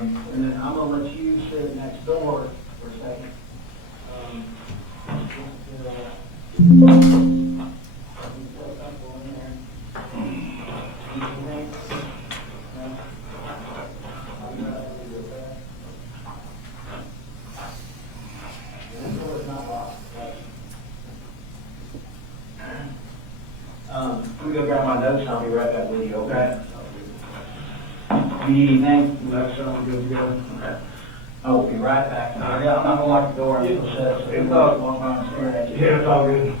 And then I'm gonna let you sit next door for a second. Let me go grab my notes and I'll be right back with you, okay? You need anything? That sounds good to go. Okay. I will be right back. Yeah, I'm not gonna lock the door until it says. It's all- Walk around and stare at you. Yeah, it's all good.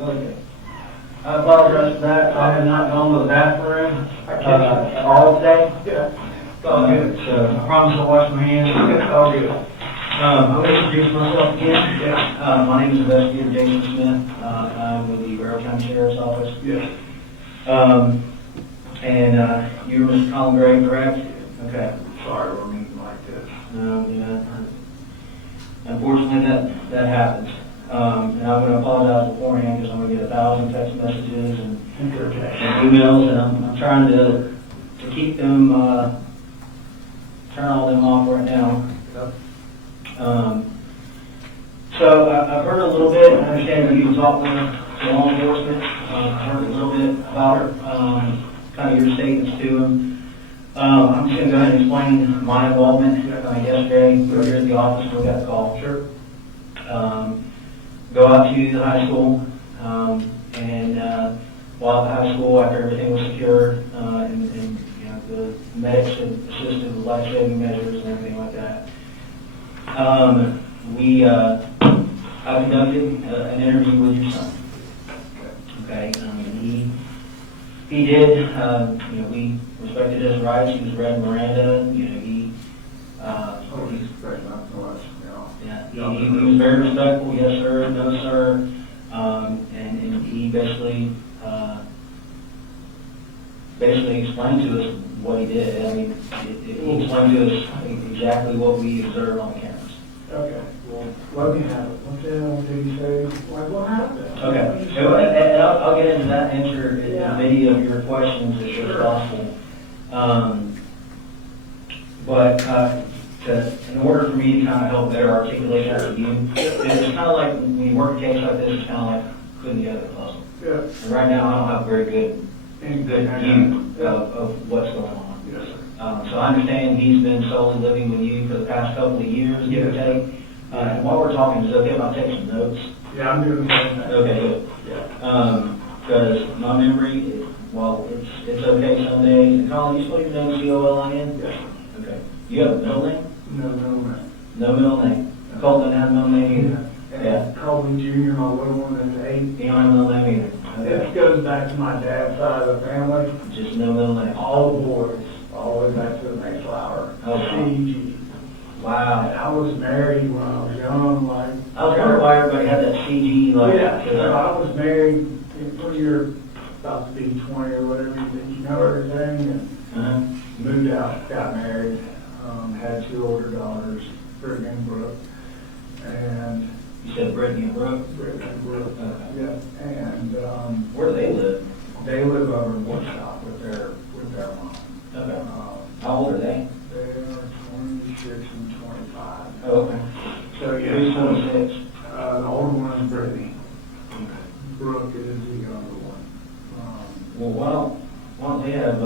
Okay. I apologize for that. I have not gone to the bathroom, all today. Yeah. It's all good. So I promise I'll wash my hands. It's all good. I'll introduce myself again. Yeah. My name is Investigator Jason Smith. I'm with the Barrow County Sheriff's Office. Yeah. And you're Mr. Colin Gray, correct? Okay. Sorry, we're meeting like this. No, yeah. Unfortunately, that happens. And I'm going to apologize beforehand because I'm going to get 1,000 text messages and emails, and I'm trying to keep them, turn all them off right now. So I've heard a little bit. I understand that you talked with law enforcement. I heard a little bit about kind of your statements to them. I'm just going to go ahead and explain my involvement. Yesterday, we were here at the office. We got a call. Sure. Go out to the high school, and while at the high school, after everything was secured, and you know, the medics had assisted with life-saving measures and everything like that, I conducted an interview with your son. Okay, he did, you know, we respected his rights. He was read Miranda. You know, He's very nice to us, yeah, he was very respectful. Yes, sir. No, sir. And he basically explained to us what he did. I mean, he explained to us exactly what we observed on the cameras. Okay, well, let me have it. What the hell did he say? Like, what happened? Okay, so, and I'll get into that, answer Yeah. as many of your questions as possible. But in order for me to kind of help better articulate that to you, it's kind of like when you work a case like this, it's kind of like putting together a puzzle. Yeah. And right now, I don't have a very good view of what's going on. Yes, sir. So I understand he's been solely living with you for the past couple of years, give or take. And while we're talking, is it okay if I take some notes? Yeah, I'm doing that. Okay, good. Yeah. Because my memory, while it's okay some days, and Colin, you spell your name C-O-L-I-N? Yes. Okay. You have a middle name? No, man. No middle name. Colt doesn't have a middle name either. Yeah. Colin Jr., my little one, is 8. You don't have a middle name either. This Okay. goes back to my dad's side of the family. Just no middle name. All the boys, all the way back to the Mayflower. Oh, wow. CG. Wow. And I was married when I was young, like. I was wondering why everybody had that CG, like. Yeah, so I was married when you're about to be 20 or whatever, you know everything, and moved out, got married, had 2 older daughters, Brittany and Brooke, and You said Brittany and Brooke? Brittany and Brooke, Okay. yeah, and Where do they live? they live over in Woodstock with their mom. Okay. How old are they? They're 26 and 25. Oh, okay. So, yeah. Who's 26? The older one is Brittany. Okay. Brooke is the younger one. Well, why don't they have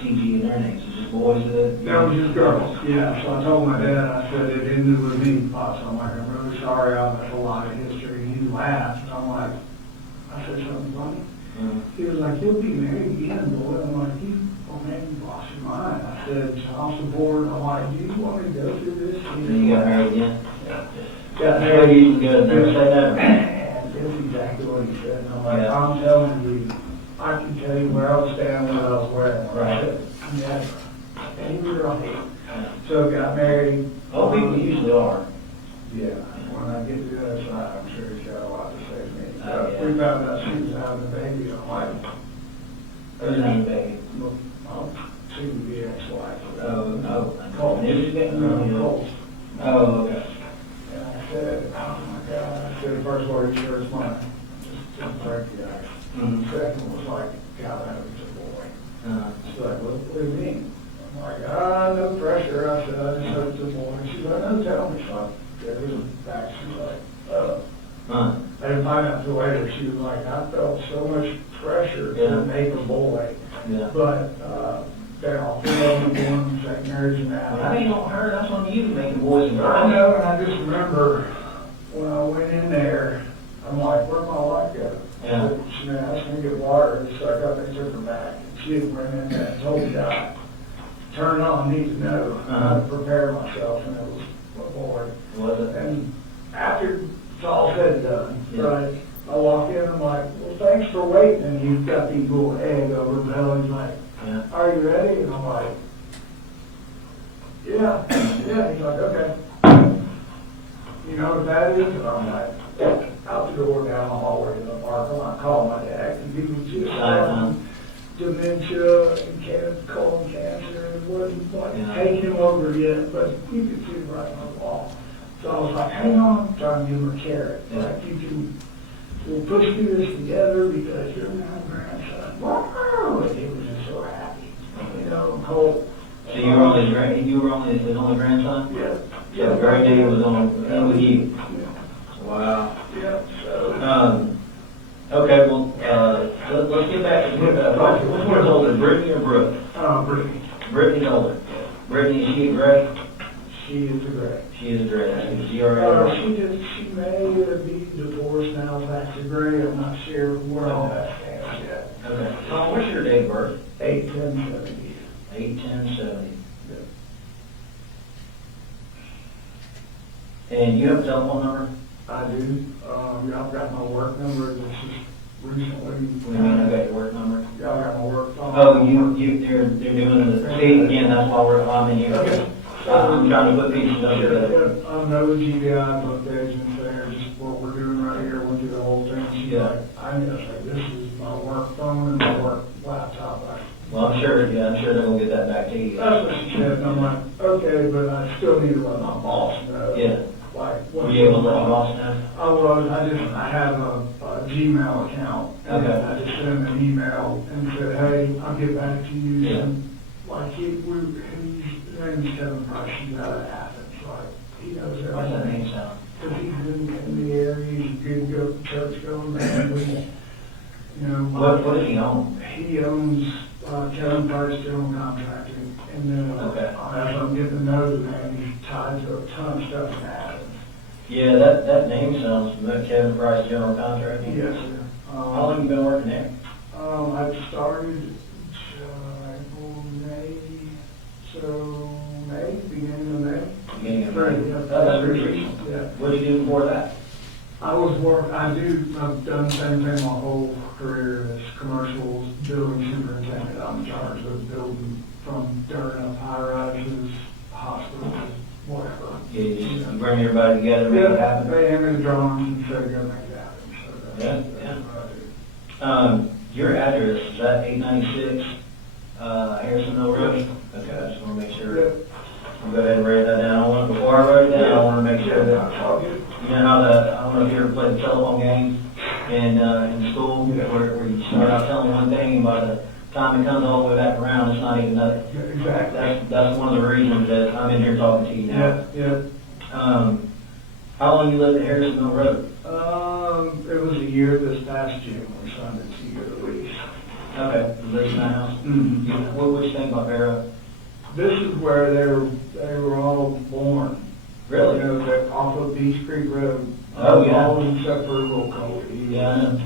CG in their names? Is it boys that? That was just girls, yeah. So I told my dad, I said, it ended with me, Pops. I'm like, I'm really sorry, I left a lot of history. And he laughed. I'm like, I said something funny. He was like, you'll be married again, boy. I'm like, oh man, you lost your mind. I said, off the board. I'm like, do you want me to go through this? Then you got married again? Yeah. Got married, you good. Never said that? That's exactly what he said. And I'm like, Yeah. I'm telling you, I can tell you where I was standing when I was wearing one. Right. Yeah. And he was right. So got married, Oh, people usually are. Yeah, when I get to the other side, I'm sure he's got a lot to say to me. Oh, yeah. We found out she was having a baby, I'm like, Who's having a baby? she would be ex-wife. Oh. Colt. Colt. Oh, okay. And I said, oh my God, I said, the first word, sure it's mine. Just break the ice. Mm-hmm. Second was like, God, that was a boy. She's like, what do you mean? I'm like, no pressure. I said, I just hope it's a boy. And she's like, no, tell me. So I gave her the back. She's like, I didn't find out until later. She was like, I felt so much pressure to make a boy. Yeah. But they all three of them were born in the same marriage and that. I mean, don't hurt. That's on you making boys and girls. I know, and I just remember when I went in there, I'm like, where'd my wife go? Yeah. She asked me to get water, so I got they took her back. And she had went in there and told me that, turn on, I need to know how to prepare myself, and it was a boy. Was it? And after it's all said and done, Yeah. right, I walk in, I'm like, well, thanks for waiting, and you've got these little egg over the belly, he's like, Yeah. are you ready? And I'm like, yeah. He's like, okay. You know what that is? And I'm like, out the door, down the hallway in the parking lot, call my dad, and he was just dementia and colon cancer, and it wasn't like taking him over yet, but you could see it right on the wall. So I was like, hang on, I'm trying to give him a carrot. Yeah. Like, we'll push through this together because you're my grandson. Wow! And he was just so happy. You know, Colt. So you were only his only grandson? Yeah. So Gray Day was with you? Yeah. Wow. Yeah, so. Okay, well, let's get back to which one's older, Brittany or Brooke? Brittany. Brittany's older. Brittany, is she a Gray? She is a Gray. She is a Gray. Is she already? She may be divorced now back to Gray. I'm not sure where all that stands yet. Okay. Tom, what's your date of birth? 8/10/70. 8/10/70. And you have a telephone number? I do. Y'all got my work number. This is recently. What do you mean I got your work number? Y'all got my work phone. Oh, they're doing the, see, again, that's why I'm in here. Okay. I'm trying to put pieces together. I know the GBI book agent there, just what we're doing right here, we'll do the whole thing. She's like, I need to say, this is my work phone and my work laptop. Well, I'm sure they're gonna get that back to you. That's what she said, and I'm like, okay, but I still need to let my boss know. Yeah. Like, Were you able to let your boss know? I have a Gmail account. And Okay. I just sent him an email and said, hey, I'll get back to you. Yeah. And like, his name's Kevin Price, he's out of Athens, like, he knows everything. What's that name sound? Because he's in the area, he's a good go church going man. You know, What does he own? he owns Kevin Price General Contracting, and then Okay. as I'm getting to know the man, he's tied to a ton of stuff in Athens. Yeah, that name sounds familiar. Kevin Price, General Contracting. Yes, sir. How long have you been working there? I started May, beginning of May. Beginning of Right, May. yeah. That's pretty recent. Yeah. What did you do before that? I've done the same thing my whole career as commercial building superintendent. I'm in charge of building from dirt up high rises, hospitals, whatever. Yeah, you bring everybody together, make it happen. They hand me the drawings and say, go make it happen. So that's what I do. Your address, is that 896 Harrison Mill Road? Okay, I just want to make sure. Yeah. I'll go ahead and write that down. Before I write it down, I want to make sure that, All good. you know how I don't know if you ever played the telephone game in school, where you start out telling one thing, and by the time it comes all the way back around, it's not even nothing. Yeah, exactly. That's one of the reasons that I'm in here talking to you now. Yeah. How long you lived at Harrison Mill Road? It was a year this past June, we signed it to year the lease. Okay, the lease in the house. Mm-hmm. What you think about Vera? This is where they were all born. Really? You know, they're off of Beach Creek Road. Oh, yeah. All except for little Colt. Yeah, I know.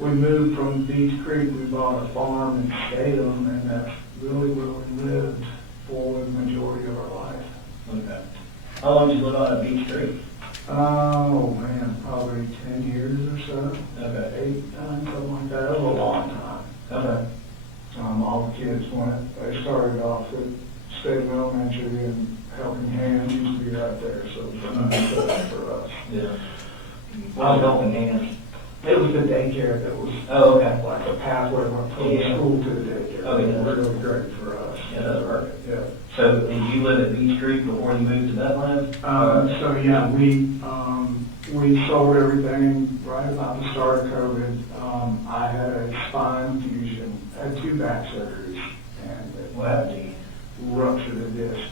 We moved from Beach Creek, we bought a farm in Statham, and that's really where we lived for the majority of our life. Okay. How long did you live out at Beach Creek? Oh, man, probably 10 years or so. Okay. 8, 9, something like that. It was a long time. Okay. All the kids went, they started off at State Elementary and Helping Hands used to be right there, so it was a nice place for us. Yeah. What's Helping Hands? It was the daycare that was. Oh, okay. Like a pathway from the school to the daycare. Oh, yeah. It was really great for us. Yeah, that's perfect. Yeah. So did you live at Beach Street before you moved to Bethlehem? So yeah, we sold everything right about the start of COVID. I had a spine fusion, had 2 back surgeries, and it Wow. ruptured a disc,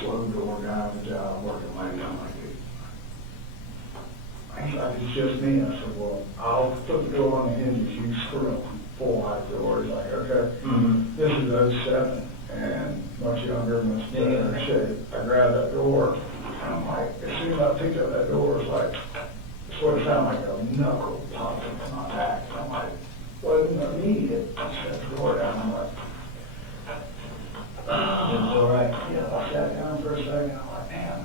slowed door guy on the job, working late. I'm like, it's just me. I said, well, I'll put the door on the hinges, you screw them, full height door. He's like, okay. Mm-hmm. This is '07, and much younger, much better shape. I grabbed that door, and I'm like, as soon as I picked up that door, it's like, it's what it sounded like, a knuckle popped into my back. I'm like, wasn't immediate. I set the door down, I'm like, It's all right. yeah, I sat down for a second, I'm like, man.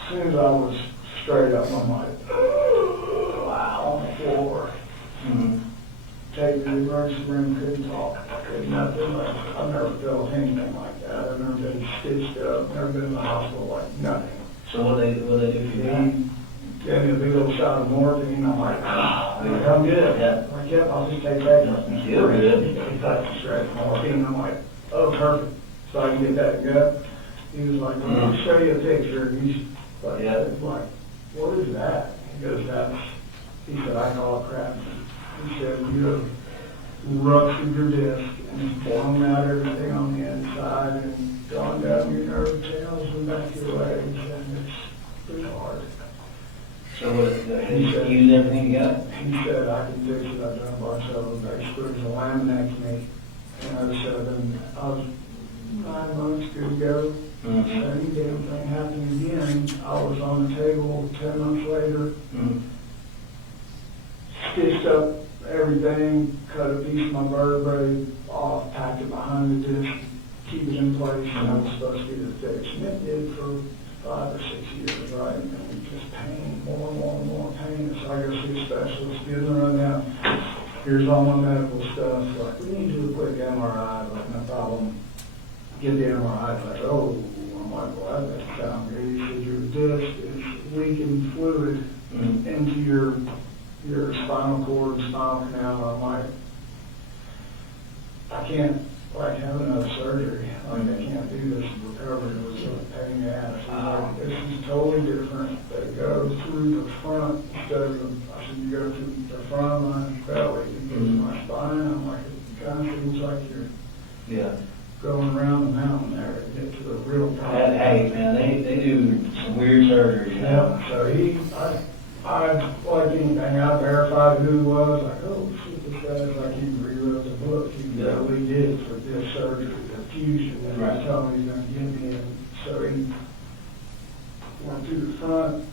As soon as I was straight up, I'm like, wow, on the floor. Mm-hmm. Take the emergency room, couldn't talk, couldn't nothing. Like, I've never felt anything like that. I've never been stitched up, never been in the hospital, like nothing. So what they do for you? He gave me a big little shot of morphine. I'm like, I'm good. Yeah. I'm like, yep, I'll just take that. You feel good. He touched straight morphine. I'm like, oh, perfect. So I can get that and go. He was like, I'll show you a picture. He's like, Yeah. it's like, what is that? He goes, he said, I call it crap. He said, you have ruptured your disc and blown out everything on the inside and gone down your nerve channels and back your legs, and it's pretty hard. So what, you used everything together? He said, I can fix it. I've done a bunch of them. Basically, it was a laminectomy in '07. I was 9 months good to go. Mm-hmm. Any damn thing happened again. I was on the table 10 months later. Mm-hmm. Stitched up everything, cut a piece of my vertebrae off, packed it behind the disc, keep it in place, and I was supposed to get it fixed. And it did for 5 or 6 years, right? And just pain, more and more and more pain. And so I go see a specialist, give them a rundown. Here's all my medical stuff. Like, we need to do a quick MRI. Like, no problem. Get the MRI. Like, oh, I'm like, well, that doesn't sound good. He said, your disc is leaking fluid into your spinal cord and spinal canal. I'm like, I can't have another surgery. Like, I can't do this recovery. It was a pain in the ass. Like, this is totally different. They go through the front instead of I said, you go through the front of my belly and go to my spine. I'm like, it kind of feels like you're going around the mountain there to get to the real problem. Hey, man, they do some weird surgeries. Yeah, so I like anything, I verified who he was, like, oh, shit, this guy's like, he rewrote the book, he really did for this surgery, the fusion that he was telling me he's going to give me. And so he went through the front,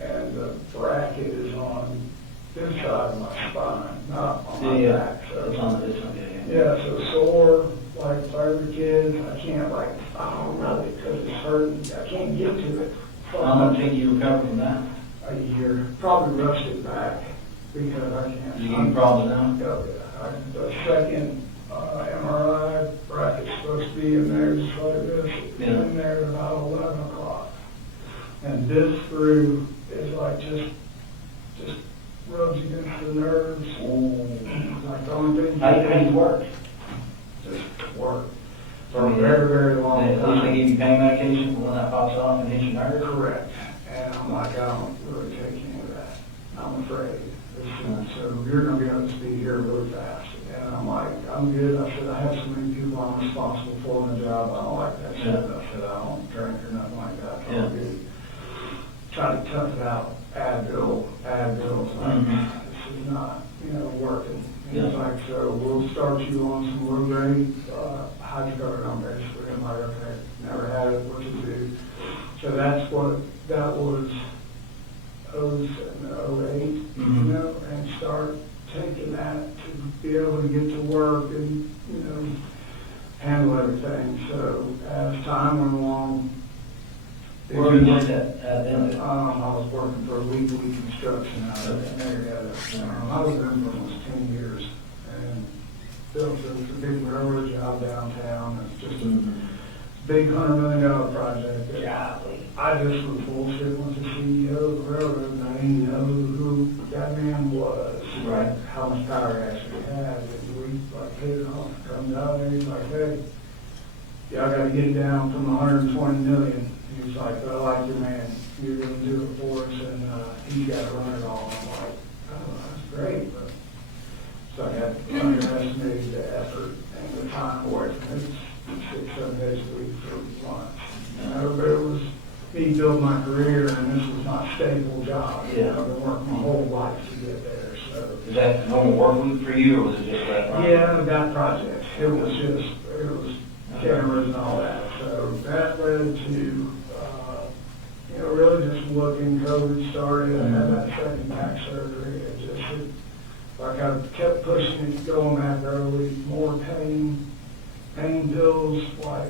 and the bracket is on this side of my spine, not on my back. So it's on this one, yeah, so sore, like every kid, I can't, like, I don't rub it because it's hurting, I can't get to it. How long did you recover from that? A year, probably rushed it back because I can't. You getting problems now? Oh, yeah. The second MRI bracket's supposed to be in there just like this. It's in there at about 11 o'clock. And this screw is like just rubs against the nerves. Like the only thing. How do you work? Just work. For a very, very long time. At least they give you pain medication for when that pops off and hits your nerve? Correct. And I'm like, I don't really take any of that. I'm afraid. So you're going to be able to speed here really fast. And I'm like, I'm good. I said, I have so many people I'm responsible for in the job. I don't like that shit. I said, I don't drink or nothing like that. So I'm good. Try to tough it out. Advil's like, this is not, working. And he's like, so we'll start you on some low grade hydrocodone basically. I'm like, okay, never had it. What to do? So that was 08, and start taking that to be able to get to work and, handle everything. So as time went along, where were you doing that at? I was working for a weekly construction out of that area. I was in for almost 10 years and built a big railroad job downtown. It's just a big $100 million project. Golly. I just was bullshit with the CEO of the railroad, and I didn't know who that man was. Right. How much power he actually had. And we like hit it off, comes out there, he's like, hey, y'all gotta get it down from 120 million. He's like, but I like your man, you're gonna do it for us, and he's gotta run it all. I'm like, oh, that's great, but so I got underestimated the effort and the time away from it. 6-7 days a week for lunch. You know, but it was me building my career, and this was my stable job. Yeah. I've been working my whole life to get there, so. Is that a normal work week for you, or was it just that? Yeah, that project, it was cameras and all that, so that led to, really just looking, COVID started, I had that second back surgery, like I kept pushing it, going back early, more pain pills, like,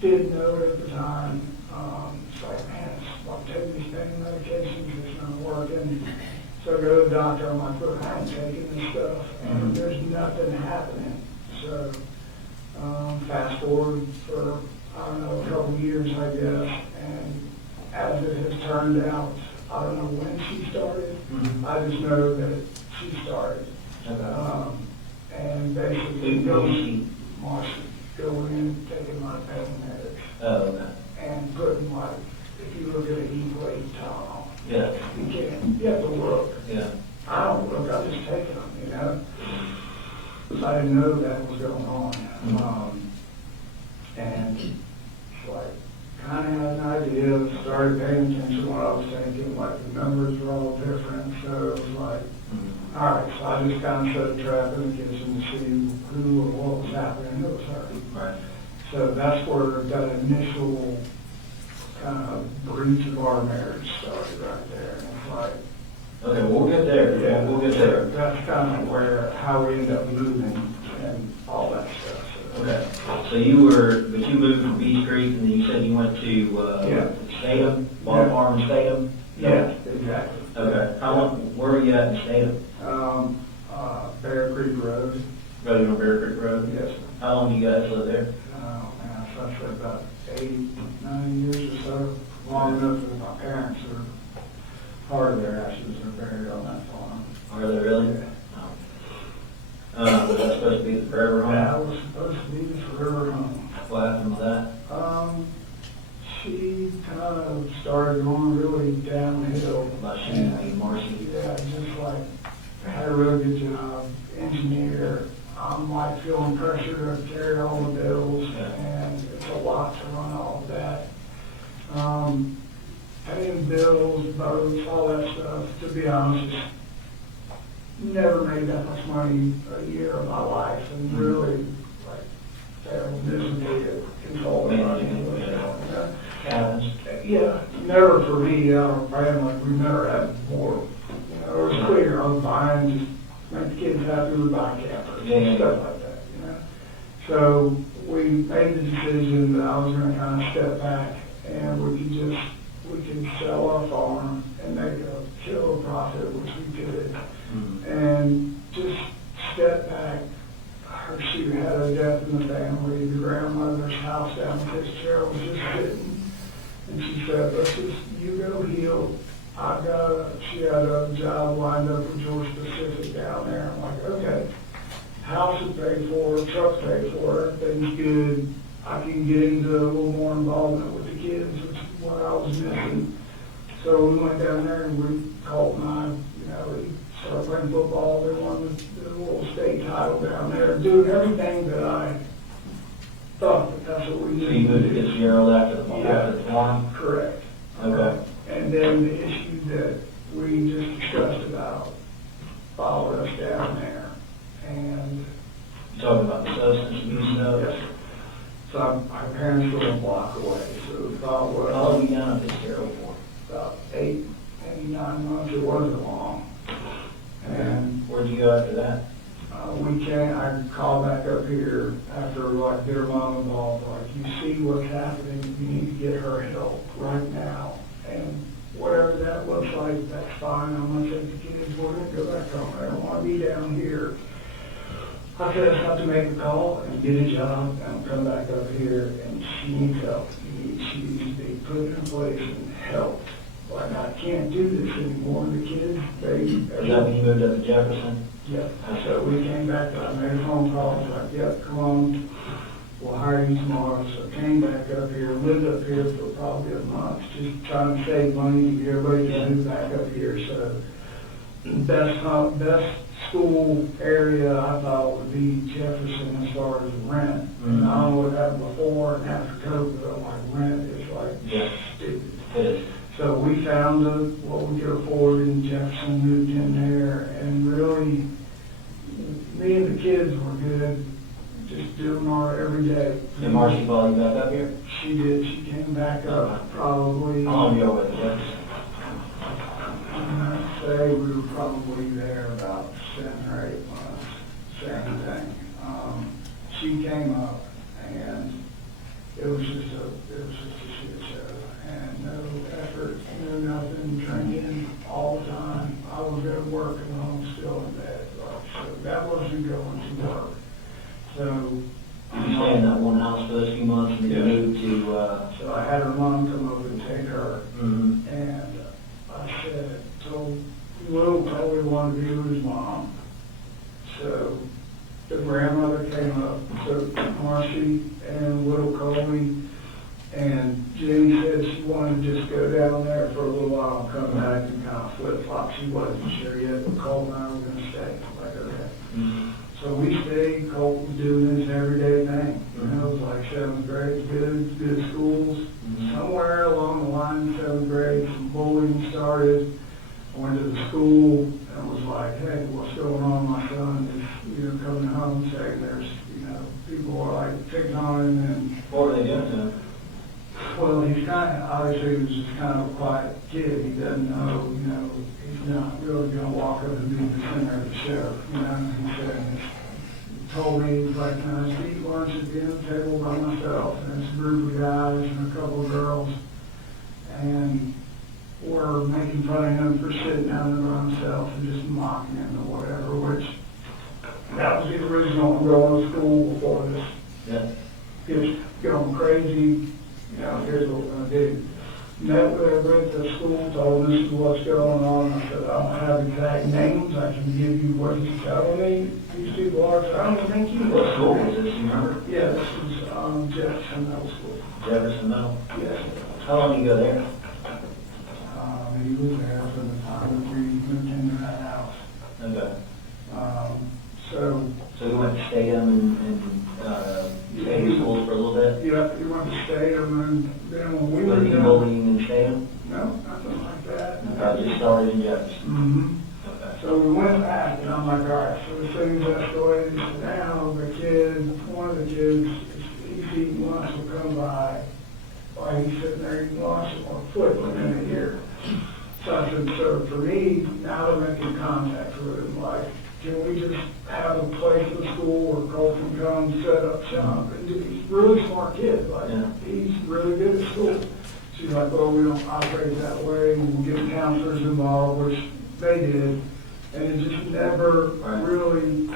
didn't know it at the time, it's like, man, I'm taking these pain medications, it's not working. So I go to the doctor, I'm like, look, I ain't taking this stuff, and there's nothing happening. So, fast forward for, I don't know, a couple years, I guess, and as it has turned out, I don't know when she started, I just know that she started. And basically, Marcy, going in, taking my pain meds. Oh, okay. And putting like, if you look at a heat wave Tylenol, Yeah. you can't, you have to look. Yeah. I don't look, I'm just taking them, you know? Because I didn't know that was going on. And like, kind of had an idea, started paying attention to what I was thinking, like the numbers were all different, so it was like, all right, so I just kind of set a trap in the kitchen to see who or what was happening, and it was her. Right. So that's where that initial kind of breach of our marriage started right there. And it's like, Okay, we'll get there. yeah, We'll get there. That's kind of how we ended up moving and all that stuff. So. Okay. So you moved from Beach Creek, and then you said you went to Statham, Ball Farm in Statham? Yeah, exactly. Okay. How long? Where were you at in Statham? Bear Creek Road. Right on Bear Creek Road? Yes, sir. How long do you guys live there? Oh, man, so I said about 8, 9 years or so. Long enough that my parents are, part of their ashes are buried on that farm. Are they really? Yeah. Was that supposed to be the forever home? That was supposed to be the forever home. What happened with that? She kind of started going really downhill. About she and Marcy? Yeah, just like, had a really good job, engineer. I'm like feeling pressure to carry all the bills, and it's a lot to run all of that. Paying bills, boats, all that stuff, to be honest, just never made that much money a year of my life, and really, like, failed miserably at controlling money. Yeah, never for me, our family, we never had more. You know, it was clear, I was buying, just make the kids happy, we buy campers, stuff like that, you know. So we made the decision that I was gonna kind of step back, and we could sell our farm and make a killer profit, which we did. And just step back. She had a death in the family. The grandmother's house down in Fitzgerald was just hidden. And she said, you go heal. She had a job lined up with Georgia Pacific down there. I'm like, okay, house is paid for, truck's paid for, everything's good. I can get into a little more involvement with the kids, which is what I was missing. So we went down there and Colt and I, we started playing football. They won the little state title down there, doing everything that I thought that's what we needed. So you moved to Fitzgerald after the farm? Correct. Okay. And then the issue that we just discussed about followed us down there. And You talking about the substance abuse stuff? yes, so my parents were a block away, so we thought, well, How long were you down at Fitzgerald for? about 8, maybe 9 months. It wasn't long. And where'd you go after that? I called back up here after like their mom involved, like, you see what's happening, you need to get her help right now. And whatever that looks like, that's fine. I'm gonna take the kids, we're gonna go back home. I don't wanna be down here. I just have to make a call and get a job and come back up here. And she needs help. She needs to be put in place and helped. Like, I can't do this anymore. The kids, Is that when you moved up to Jefferson? yeah. So we came back, I made a phone call, I was like, yep, come on, we'll hire you tomorrow. So I came back up here, lived up here for probably a month, just trying to save money to get everybody to move back up here. So best school area I thought would be Jefferson as far as rent. And I don't know what happened before and after COVID, but like rent is like stupid. It is. So we found what we could afford in Jefferson, moved in there, and really, me and the kids were good, just doing our every day. Did Marcy follow you back up here? She did. She came back up probably. How long ago was it, Jefferson? I'd say we were probably there about 7 or 8 months. Same thing. She came up, and it was just a shit show. And no effort, no nothing, drinking all the time. I was at work and home still in bed. So that wasn't going to work. So Did you stay in that one house for those few months and then you moved to, so I had her mom come over and take her. Mhm. And I told Will probably wanted to be with his mom. So the grandmother came up, so Marcy and Will Coley, and Jenny said she wanted to just go down there for a little while and come back and kind of flip-flop. She wasn't sure yet, but Colt and I were going to stay. Like, okay. Mhm. So we stayed. Colt was doing his everyday thing. You know, it was like 7th grade, good schools. Somewhere along the line, 7th grade, some bullying started. I went to the school and was like, hey, what's going on? My son is, coming home saying there's, people are like picking on him. And What were they doing to him? well, he's obviously he was just kind of a quiet kid. He doesn't know, he's not really going to walk up and be the center of the show. He said, he told me, he's like, I just eat lunch at the end of the table by myself. And it's a group of guys and a couple of girls. And we're making fun of him for sitting down there by himself and just mocking him or whatever, which that was the original going to school before this. Yeah. Just going crazy. Here's what we're going to do. Met with everybody at the school, told them this is what's going on. I said, I don't have exact names. I can give you what he's telling me. These people are, I don't think you What school was this, you remember? Yeah, this is Jefferson Middle School. Jefferson Middle? Yes. How long did you go there? He was there for the time that we moved into that house. Okay. So you went to Statham and Statham schools for a little bit? yeah, we went to Statham, and then when we Was were he down, bullying in Statham? no, nothing like that. Okay, just started in Jefferson. Mm-hmm. Okay. So we went back, and I'm like, all right, so as soon as escalated, so now one of the kids, he's eating lunch, will come by, while he's sitting there eating lunch, and we're flipping in the ear. So I said, so for me, now they're making contact with him, like, can we just have a place in the school where Colt can come, set up shop, and he's a really smart kid, like, he's really good at school. She's like, well, we don't operate that way, we'll get counselors involved, which they did, and it just never really,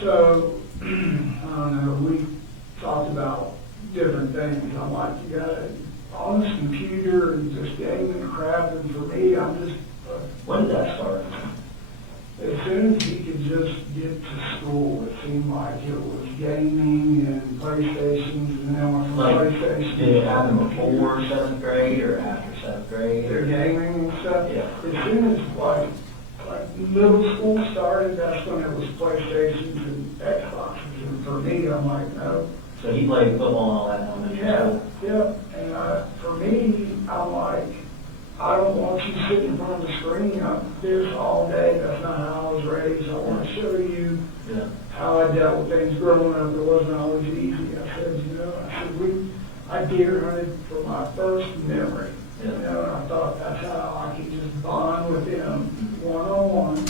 So, I don't know, we talked about different things. I'm like, you got it on this computer and just gaming and crap, and for me, I'm just... When did that start? As soon as he could just get to school, it seemed like it was gaming and PlayStations, and then went from PlayStation... Did it happen before 7th grade or after 7th grade? They're gaming and stuff. Yeah. As soon as, like middle school started, that's when it was PlayStations and Xboxes, and for me, I'm like, no. So he played football and all that in elementary school? Yeah, and for me, I'm like, I don't want you sitting in front of the screen up this all day. That's not how I was raised. I want to show you how I dealt with things growing up. It wasn't always easy. I said, I deer hunted for my first memory. And I thought that's how I could just bond with him one-on-one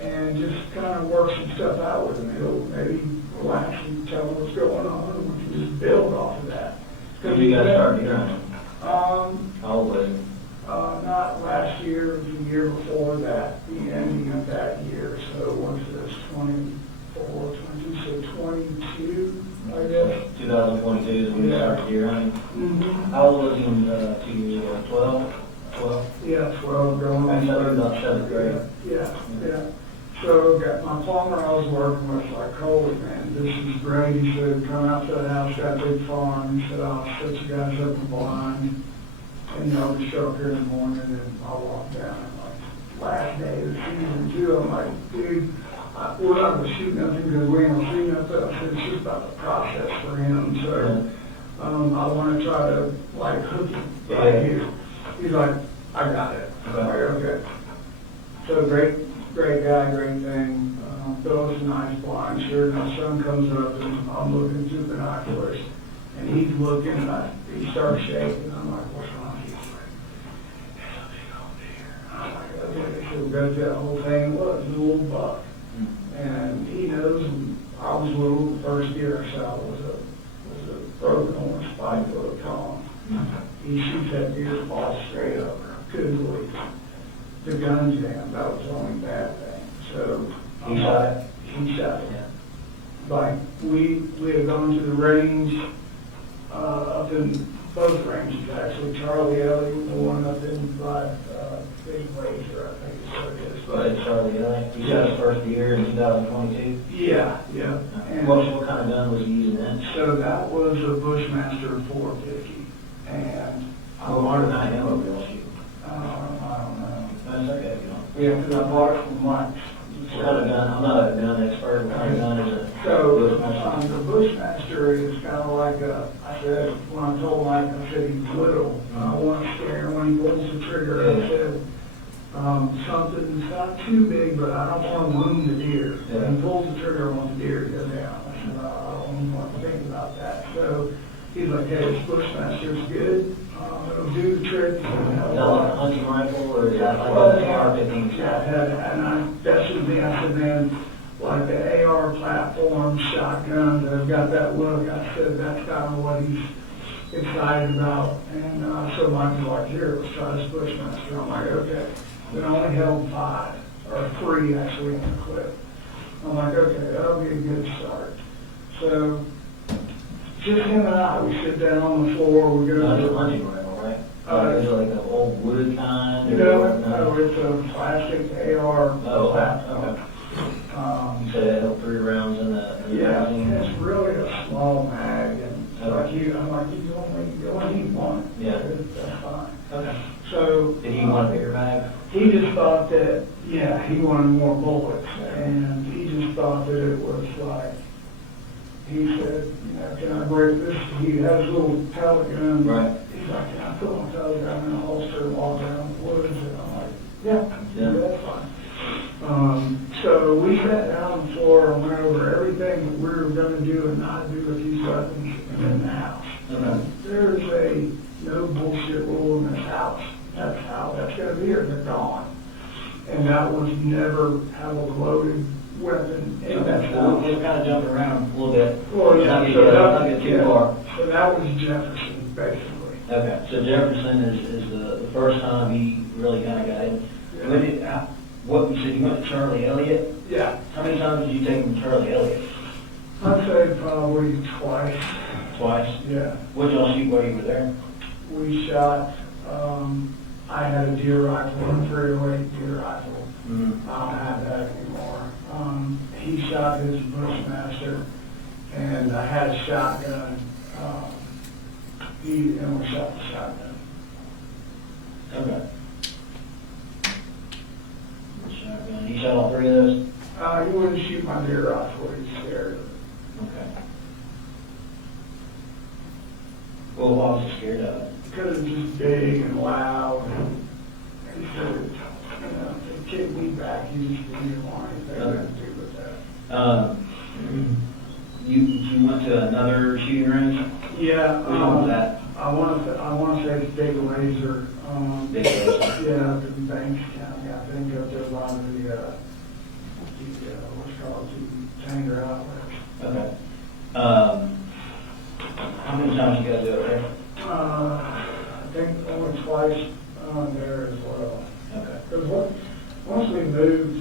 and just kind of work some stuff out with him. He'll maybe relax and tell him what's going on, and we can just build off of that. When did you guys start deer hunting? How old was he? Not last year, it was the year before that, the ending of that year. So what's this, 24, 22, so 22, I guess. 2022. to 12? 12? Yeah, 12 going And on. so about 7th grade. Yeah. So got my plumber I was working with, like, Colt, man, this is great. He said, come out to the house, got a big farm. He said, I'll set you guys up in blind. And, you know, we show up here in the morning and I'll walk down. And like, last day of the season too, I'm like, dude, we're not going to shoot nothing because we ain't going to see nothing. I said, it's just about the process for him. So I want to try to, like, hook him right here. He's like, I got it. I'm like, okay. So great guy, great thing. Builds a nice blind. Sure, my son comes up and I'm looking through binoculars. And he's looking and he starts shaking. I'm like, what's wrong? He's like, there's a big old deer. I'm like, okay. So we go through that whole thing. It was a little buck. And he knows I was little. The first deer I shot was a broken horn, 5 foot tall. He shoots that deer ball straight over. Couldn't believe it. The gun jammed. That was the only bad thing. So He shot it? He shot it. Like we had gone to the range up in both ranges actually. Charlie Elliott, the one up in by Big Laser, I think is what it is. But Charlie Elliott, he shot his first deer in 2022? Yeah. And What kind of gun was he using then? so that was a Bushmaster 450, and What modern ammo did y'all shoot? I don't know. That's okay, you know. Yeah, because I bought it from Mike's. What kind of gun? I'm not a gun expert. What kind of gun is it? So, the Bushmaster is kind of like I said, when I told Mike, I said he's little. I want to scare him when he pulls the trigger. I said, something that's not too big, but I don't want to wound the deer. When he pulls the trigger, I want the deer to go down. I said, I don't want to think about that. So, he's like, hey, this Bushmaster's good. It'll do the trick. Is that like a hunting rifle or is that like a AR-15? And that's with me. I said, man, like the AR platform, shotgun, they've got that look. I said, that's kind of what he's excited about. And so Mike was like, here, let's try this Bushmaster. I'm like, okay. Then I only held 5, or 3 actually in the clip. I'm like, okay, that'll be a good start. So, just him and I, we sit down on the floor, we go Not to a hunting rifle, right? Is it like an old wood kind? no, it's a plastic AR platform. Okay. You said it held 3 rounds in the magazine? It's really a small mag, and I'm like, you only need 1. Yeah. That's fine. Okay. So. Did he want a bigger bag? He just thought that, he wanted more bullets, and he just thought that it was like, he said, can I break this? He has a little pellet gun. Right. He's like, can I put my pellet gun in a holster and walk around the woods? And I'm like, yeah, that's fine. So we sat down on the floor and went over everything that we were going to do and not do with these weapons in the house. Okay. There's a no bullshit rule in this house. That's how that's going to be, or they're gone. And that was never have a loaded weapon in that house. We're kind of jumping around a little bit. Well, yeah, Not get too far. So that was Jefferson, basically. Okay, so Jefferson is the first time he really kind of got in. Yeah. What you said, you went to Charlie Elliott? Yeah. How many times did you take him to Charlie Elliott? I'd say probably twice. Twice? Yeah. What did y'all shoot while you were there? We shot, I had a deer rifle, a 308 deer rifle. Mm-hmm. I don't have that anymore. He shot his Bushmaster, and I had a shotgun. And we shot the shotgun. Okay. Shotgun. He shot all 3 of those? He wouldn't shoot my deer rifle. He was scared of it. Okay. Well, why was he scared of it? Because it's just big and loud. And he said, it kicked me back. He just didn't want anything to do with that. You went to another shooting range? Yeah. Which one was that? I want to say it's Big Laser. Big Laser? Yeah, up in Banks County. I think up there by the what's called the Tanger outlets. Okay. How many times you guys do it there? I think only twice there as well. Okay. Because once we moved,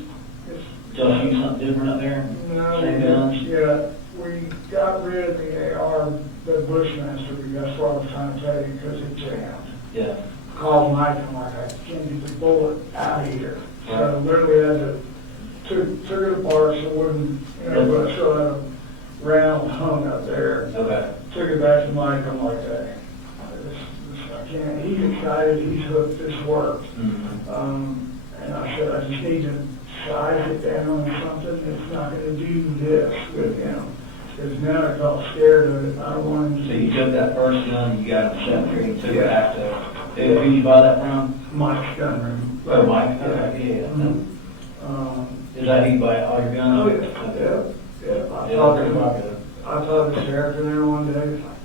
it's Did y'all shoot something different up there? no, Same guns? yeah, we got rid of the AR, the Bushmaster, because that's what I was trying to tell you, because it jammed. Yeah. Called Mike, I'm like, I can't get the bullet out of here. So literally had to, took it apart so it wouldn't, but I still had a round hung up there. Okay. Took it back to Mike, I'm like, hey, I can't, he's excited, he's hooked, this worked. And I said, I just need to size it down on something that's not gonna do this with him. Because now I felt scared of it, I don't want him to. So you took that first gun, you got it in the cemetery, and took it back to, who did you buy that from? Mike's gun room. Oh, Mike, okay, yeah. Is that who you buy all your guns? Oh, yeah, yeah. I talked to the sheriff in there one day, it's like,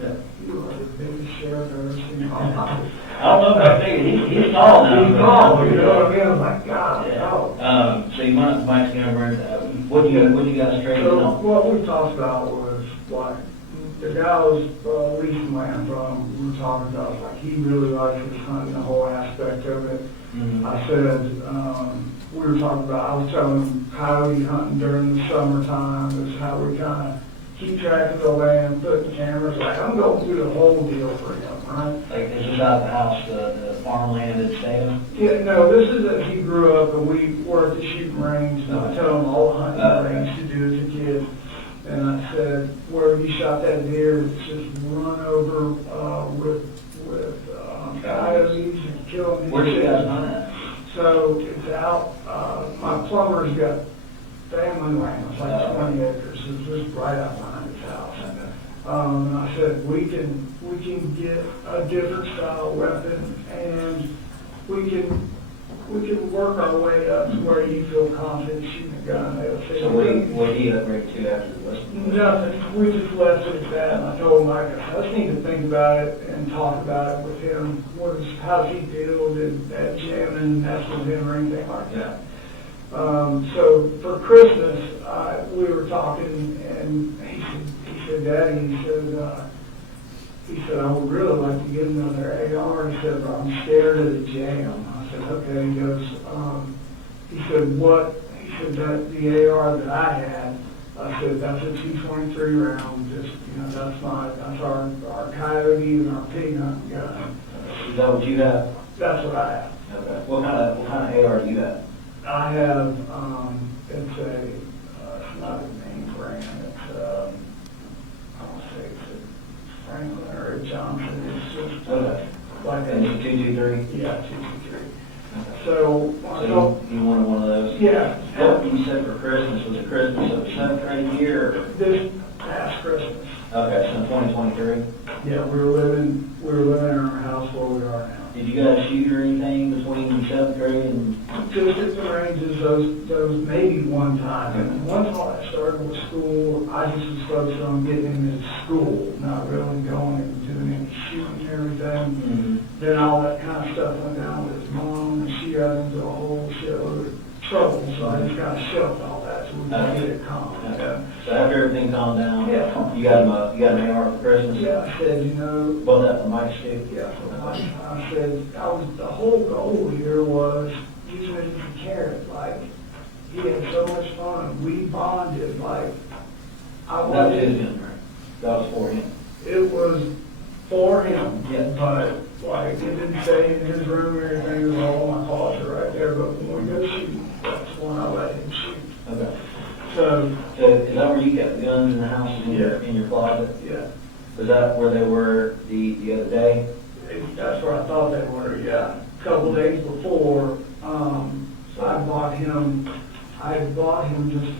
dang, you are the biggest sheriff I've ever seen in my life. I don't know about big, he's tall now. He's tall, you know what I mean? I'm like, God, Yeah. no. So you went up to Mike's gun room, what you guys traded So on? what we talked about was like, the guy I was leasing land from, we were talking about, like, he really likes his hunting, the whole aspect of it. I said, we were talking about, I was telling him coyote hunting during the summertime is how we kind of keep track of the land, putting cameras, like, I'm going through the whole deal for him, right? Like, is this out of the house, the farmland at Salem? Yeah, no, this is that he grew up and we worked the shooting range, and I tell him all the hunting I used to do as a kid. And I said, where you shot that deer, it's just run over with coyotes and killing these. Where'd you guys hunt at? So it's out, my plumber's got family land, it's like 20 acres, it's just right out behind his house. And I said, we can get a different style weapon and we can work our way up to where you feel confident shooting a gun. So what did he upgrade to after the Western? Nothing, we just left it at that, and I told Mike, I just need to think about it and talk about it with him. How's he feel, did that jamming mess with him or anything like that? So for Christmas, we were talking, and he said, Daddy, he said, I would really like to get another AR. He said, but I'm scared of the jam. I said, okay. He goes, he said, what? He said, that the AR that I had, I said, that's a 223 round. Just, that's our coyote and our pig hunting gun. Is that what you have? That's what I have. Okay. What kind of AR do you have? I have, it's not a name brand. It's, I don't say it's a Franklin or a Johnson. It's just like And it's a 223? Yeah, 223. So you wanted one of those? Yeah. What you said for Christmas, was it Christmas of the 7th grade year? Or? This past Christmas. Okay, so 2023? Yeah, we were living in our house where we are now. Did you guys shoot or anything between 7th grade and? Just at the ranges, those maybe one time. And once all that started with school, I just was focused on getting him into school, not really going and doing any shooting and everything. Then all that kind of stuff went down with his mom, and she got into a whole shitload of trouble, so I just kind of shelved all that so we could get it calm. Okay. So after everything calmed down, Yeah. you got an AR for Christmas? Yeah, I said, Bought that from Mike's too? Yeah, I said, the whole goal here was using it as a carrot. Like, he had so much fun. We bonded. Like, That was his gun, right? That was for him? It was for him. Yeah. But, like, it didn't stay in his room or anything. It was all in my closet right there. But when we go shooting, that's when I let him shoot. Okay. So is that where you kept the guns in the house, in your closet? Yeah. Was that where they were the other day? That's where I thought they were, yeah. A couple days before, I bought him just,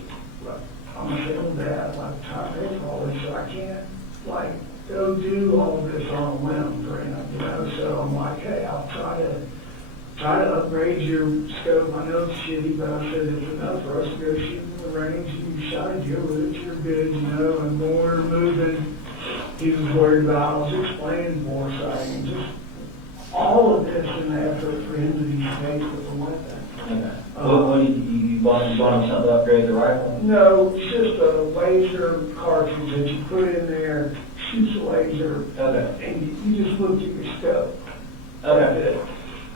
I'm a single dad, like, trying to pay for all this, so I can't, like, go do all of this on a whim or anything, so I'm like, hey, I'll try to upgrade your scope. I know it's shitty, but I said it's enough for us to go shoot in the range. You shot a deer with it, you're good, and when we're moving, he was worried about, I was explaining foresight, and just all of this in the effort for him to be safe with a weapon. Okay. What did you bought him something to upgrade the rifle? No, it's just a laser cartridge that you put in there, shoots a laser, and you just look at your scope. Okay.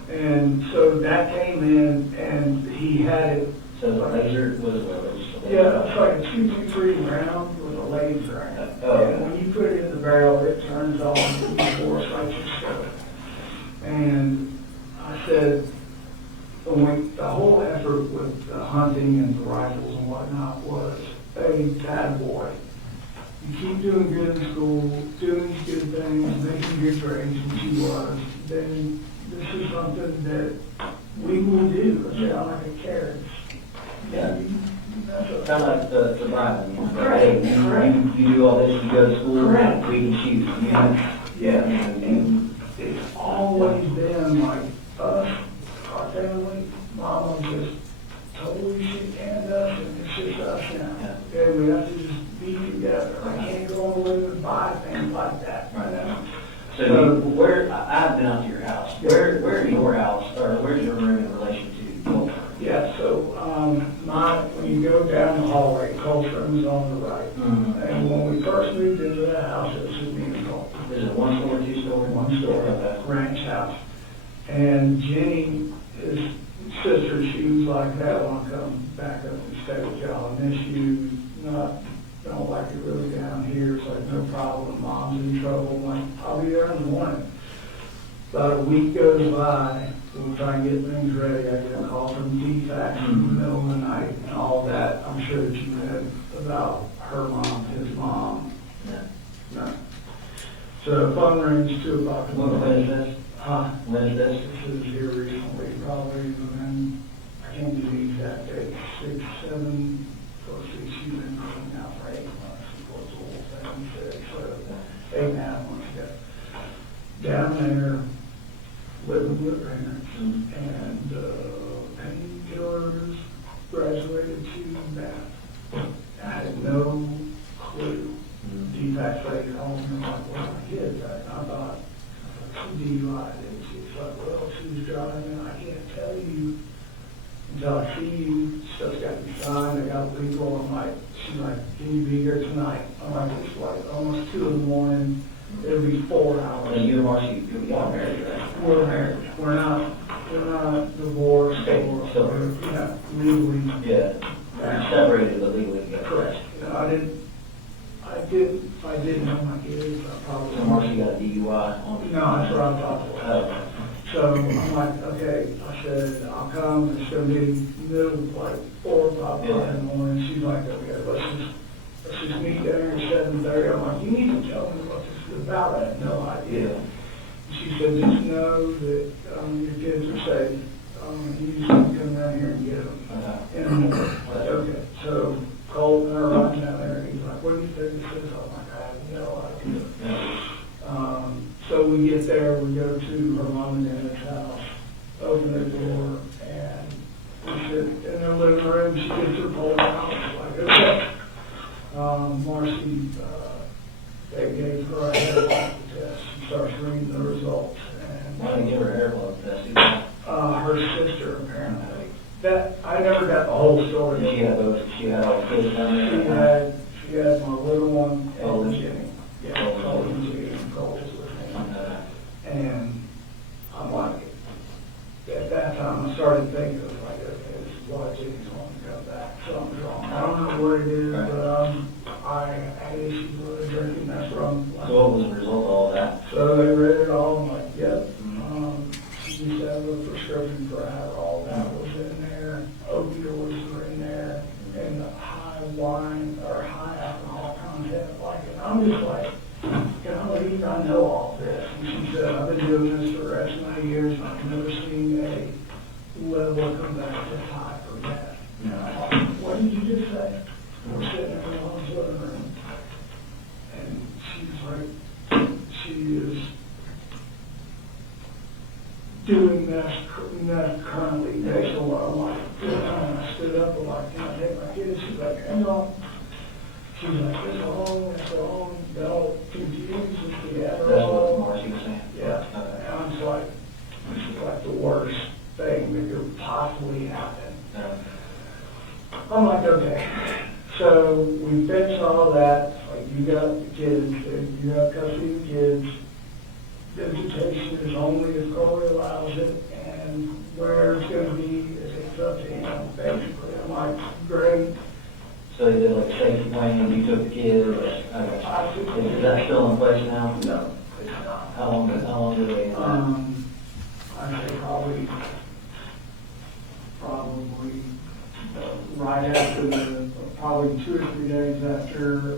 And so that came in, and he had it. So the laser was Yeah, it's like a 223 round with a laser in it. And when you put it in the barrel, it turns on and force like your scope. said, the whole effort with the hunting and the rifles and whatnot was, hey, bad boy, you keep doing good in school, doing these good things, making good grades, which you was, then this is something that we will do. I said, I like a carrot. Yeah. That's Kind of like the Bible. Correct, Hey, correct. you do all this, you go to school, Correct. we can choose. Yeah, and it's always been like us, our family, Mama just totally shit canned us, and it's just us now. And we have to just be together. I can't go on with and buy things like that, you know? So where, I've been out to your house. Where's your house, or where's your room in relation to Colt? Yeah, so, when you go down the hallway, Colt's room is on the right. Mm-hmm. And when we first moved into the house, it was just me and Colt. Is it one story, two story? One story, Okay. ranch house. And Jenny, his sister, she was like, hey, I want to come back up and stay with y'all. I miss you, don't like it really down here. It's like, no problem, Mom's in trouble. I'm like, I'll be there in the morning. About a week goes by, we'll try and get things ready. I get a call from DFAX in the middle of the night and all that. I'm sure that you read about her mom, his mom. Yeah. No. So the phone rings 2 o'clock in the When morning. is this? Huh? When is this? This is here recently, probably within, I can't do the exact date, 6, 7, or 6, she's been going out for 8 months, before it's all 7, 6, so 8.5 months ago. Down there, living with parents, and painkillers, graduated to that. I had no clue. DFAX lady called me, like, where are my kids at? And I thought, DUI, and she's like, well, she was driving, and I can't tell you until I see you. Stuff's got to be signed, I got legal. I'm like, she's like, can you be here tonight? I'm like, it's like almost 2 in the morning. It'll be 4 hours. And you and Marcy, y'all married, right? We're married. We're not divorced or, So- legally. Yeah. Separated but legally together. Correct. If I didn't know my kids, I probably. So Marcy got a DUI on. No, that's what I'm talking about. Oh. So I'm like, okay, I said, I'll come, it's gonna be middle, like 4 or 5 o'clock in the morning. She's like, okay, let's just meet there at 7:30. I'm like, you need to tell me what this is about. I had no idea. Yeah. She said, just know that your kids are safe. You just need to come down here and get them. In the morning. Okay, so Colt and I are riding down there, and he's like, what do you think this is? I'm like, I have no idea. Yeah. So we get there, we go to her mom and dad's house, open the door, and we sit in their living room. She gets her pole out, like, okay. Marcy, they gave her a hair blood test. She starts reading the results. Why didn't you give her a hair blood test? Her sister, apparently. That, I never got the whole story. She had all the kids down there. She had my little one Colt. and Jenny. Yeah, Colt and Jenny, and Colt was with me. And I'm like, at that time, I started thinking, like, okay, this is why Jenny's wanting to come back. Something's wrong. I don't know what it is, Right. but I had issues with the drinking. That's where I'm. So what was the result of all that? So they read it all. I'm like, yep. She used to have a prescription for Adderall. That was in there. Opioids were in there. And the high wine or high alcohol content. Like, and I'm just like, golly, I know all this. And she said, I've been doing this for the rest of my years, and I've never seen a level come back this high for that. And I'm like, what did you just say? We're sitting in the mom's living room. And she's like, she is doing this currently based on what I'm like. And I stood up and like, can I take my kids? She's like, hang on. She's like, it's wrong, don't confuse this together. That's what Marcy was saying? Yeah. Okay. And I'm just like, this is like the worst thing that could possibly happen. I'm like, okay. So we finished all that. Like, you got the kids, you have custody of the kids. Visitation is only if Corey allows it, and where it's going to be is it's up to him, basically. I'm like, great. So they did like safety planning, you took the kids, is that still in place now? No, it's not. How long did they? I say probably probably 2 or 3 days after,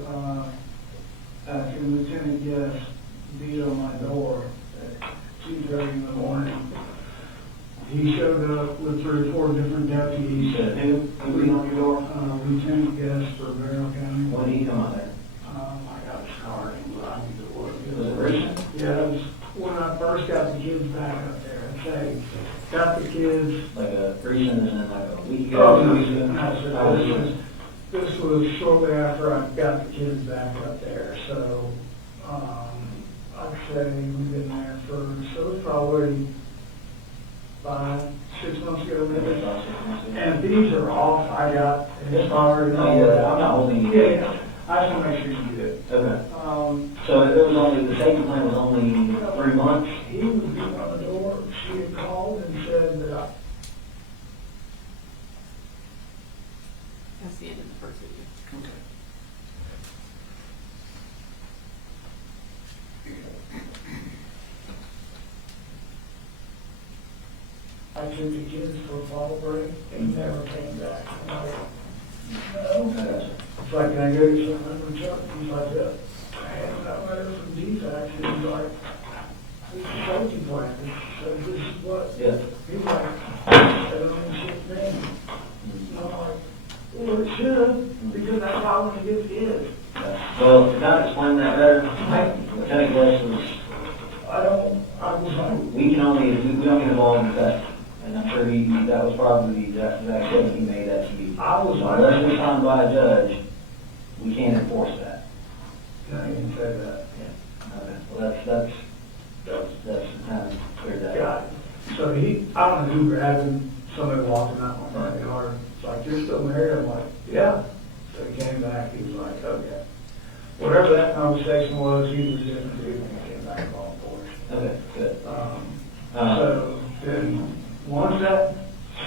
Lieutenant Guest beat on my door at 2:30 in the morning. He showed up with 3 or 4 different deputies. You said who beat on your door? Lieutenant Guest for Barrow County. When did he come out there? I got his card, but I need to look. Was it recent? Yeah, it was when I first got the kids back up there. I'd say, got the kids. Like a recent and then like a week ago? Oh, no, 2 weeks ago? no, this was shortly after I got the kids back up there, so, I'd say we've been there so it's probably 5, 6 months ago, maybe. And if these are off, I got his card and all Yeah, that. I'm not holding you. Yeah, I just want to make sure you get it. Okay. Um, So it was only, the safety plan was only 3 months? he was beating on the door, she had called and said that That's the end of the first video. I took the kids for a fall break and never came back. I'm like, no. It's like, can I go get something from Chuck? He's like, yeah. I had that letter from DFAX, and he's like, this is a safety plan. So this is what, Yeah. he's like, I don't understand things. And I'm like, well, it should, because that's how I want to get the kids. Well, to kind of explain that better, Lieutenant Guest was, I was like, we don't get involved in that. And I'm sure that was probably the exact statement he made that to you. I was like, Unless it's signed by a judge, we can't enforce that. can I even say that? Okay. Well, that's kind of cleared that Got up. it. So I don't know who grabbed him, somebody walked him out my front yard. It's like, you're still married? I'm like, yeah. So he came back, he was like, okay. Whatever that conversation was, he was different dude when he came back on board. Okay, good. So then, once that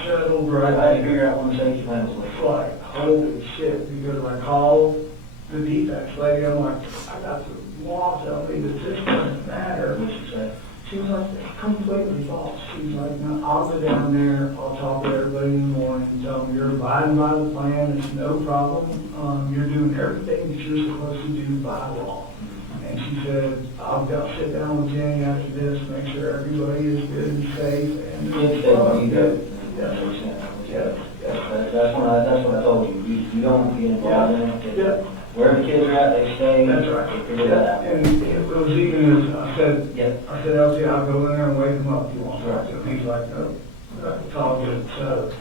settled I right, had to figure out when the safety plan was it's lifted. like, holy shit, because I called the defense lady, I'm like, I got the law telling me that this doesn't matter. What she said? She was like, it's completely false. She was like, no, I'll go down there, I'll talk to everybody in the morning and tell them you're abiding by the plan, it's no problem. You're doing everything that you're supposed to do by law. And she said, I'll sit down with Jenny after this, make sure everybody is good and safe. And It's that you go. Yeah. That's what I told you. You don't get involved in it. Yeah. Wherever the kids are at, they stay. That's right. They figure that out. And it was even as I said, Yep. LT, I'll go in there and wake him up if you want. Right. And he's like, no, it's all good. So,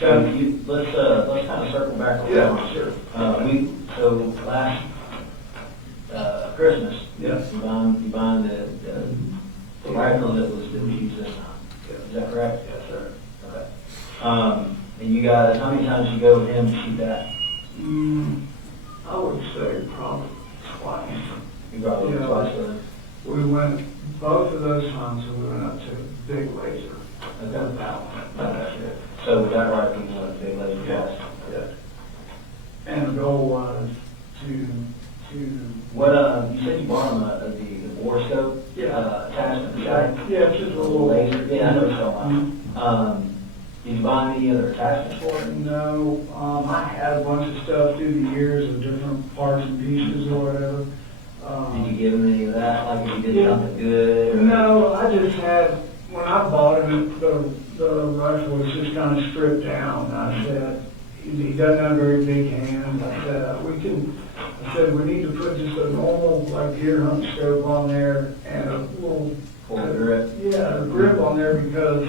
Let's kind of circle back around. yeah, sure. So last Christmas, Yes. you bond the rifle that was used this time. Is that correct? Yes, sir. Okay. And you guys, how many times you go with him to shoot that? I would say probably twice. You probably Yeah. twice with him. We went, both of those times, we went up to Big Laser. Okay. That one. Okay. So with that rifle, you went to big laser twice. Yeah. And the goal was to What, you said you bought him the bore scope? Yeah. Attachment to that? Yeah, it's just a little laser. Yeah, I know what you're talking about. Did you buy any other attachments for it? No, I had a bunch of stuff through the years of different parts and pieces or whatever. Did you give him any of that, like if you did Yeah. something good? Or? No, I just had, when I bought him, the rifle was just kind of stripped down. I said, he doesn't have very big hands. I said, we need to put just a normal, like, deer hunt scope on there and a little. Full grip? Yeah, a grip on there because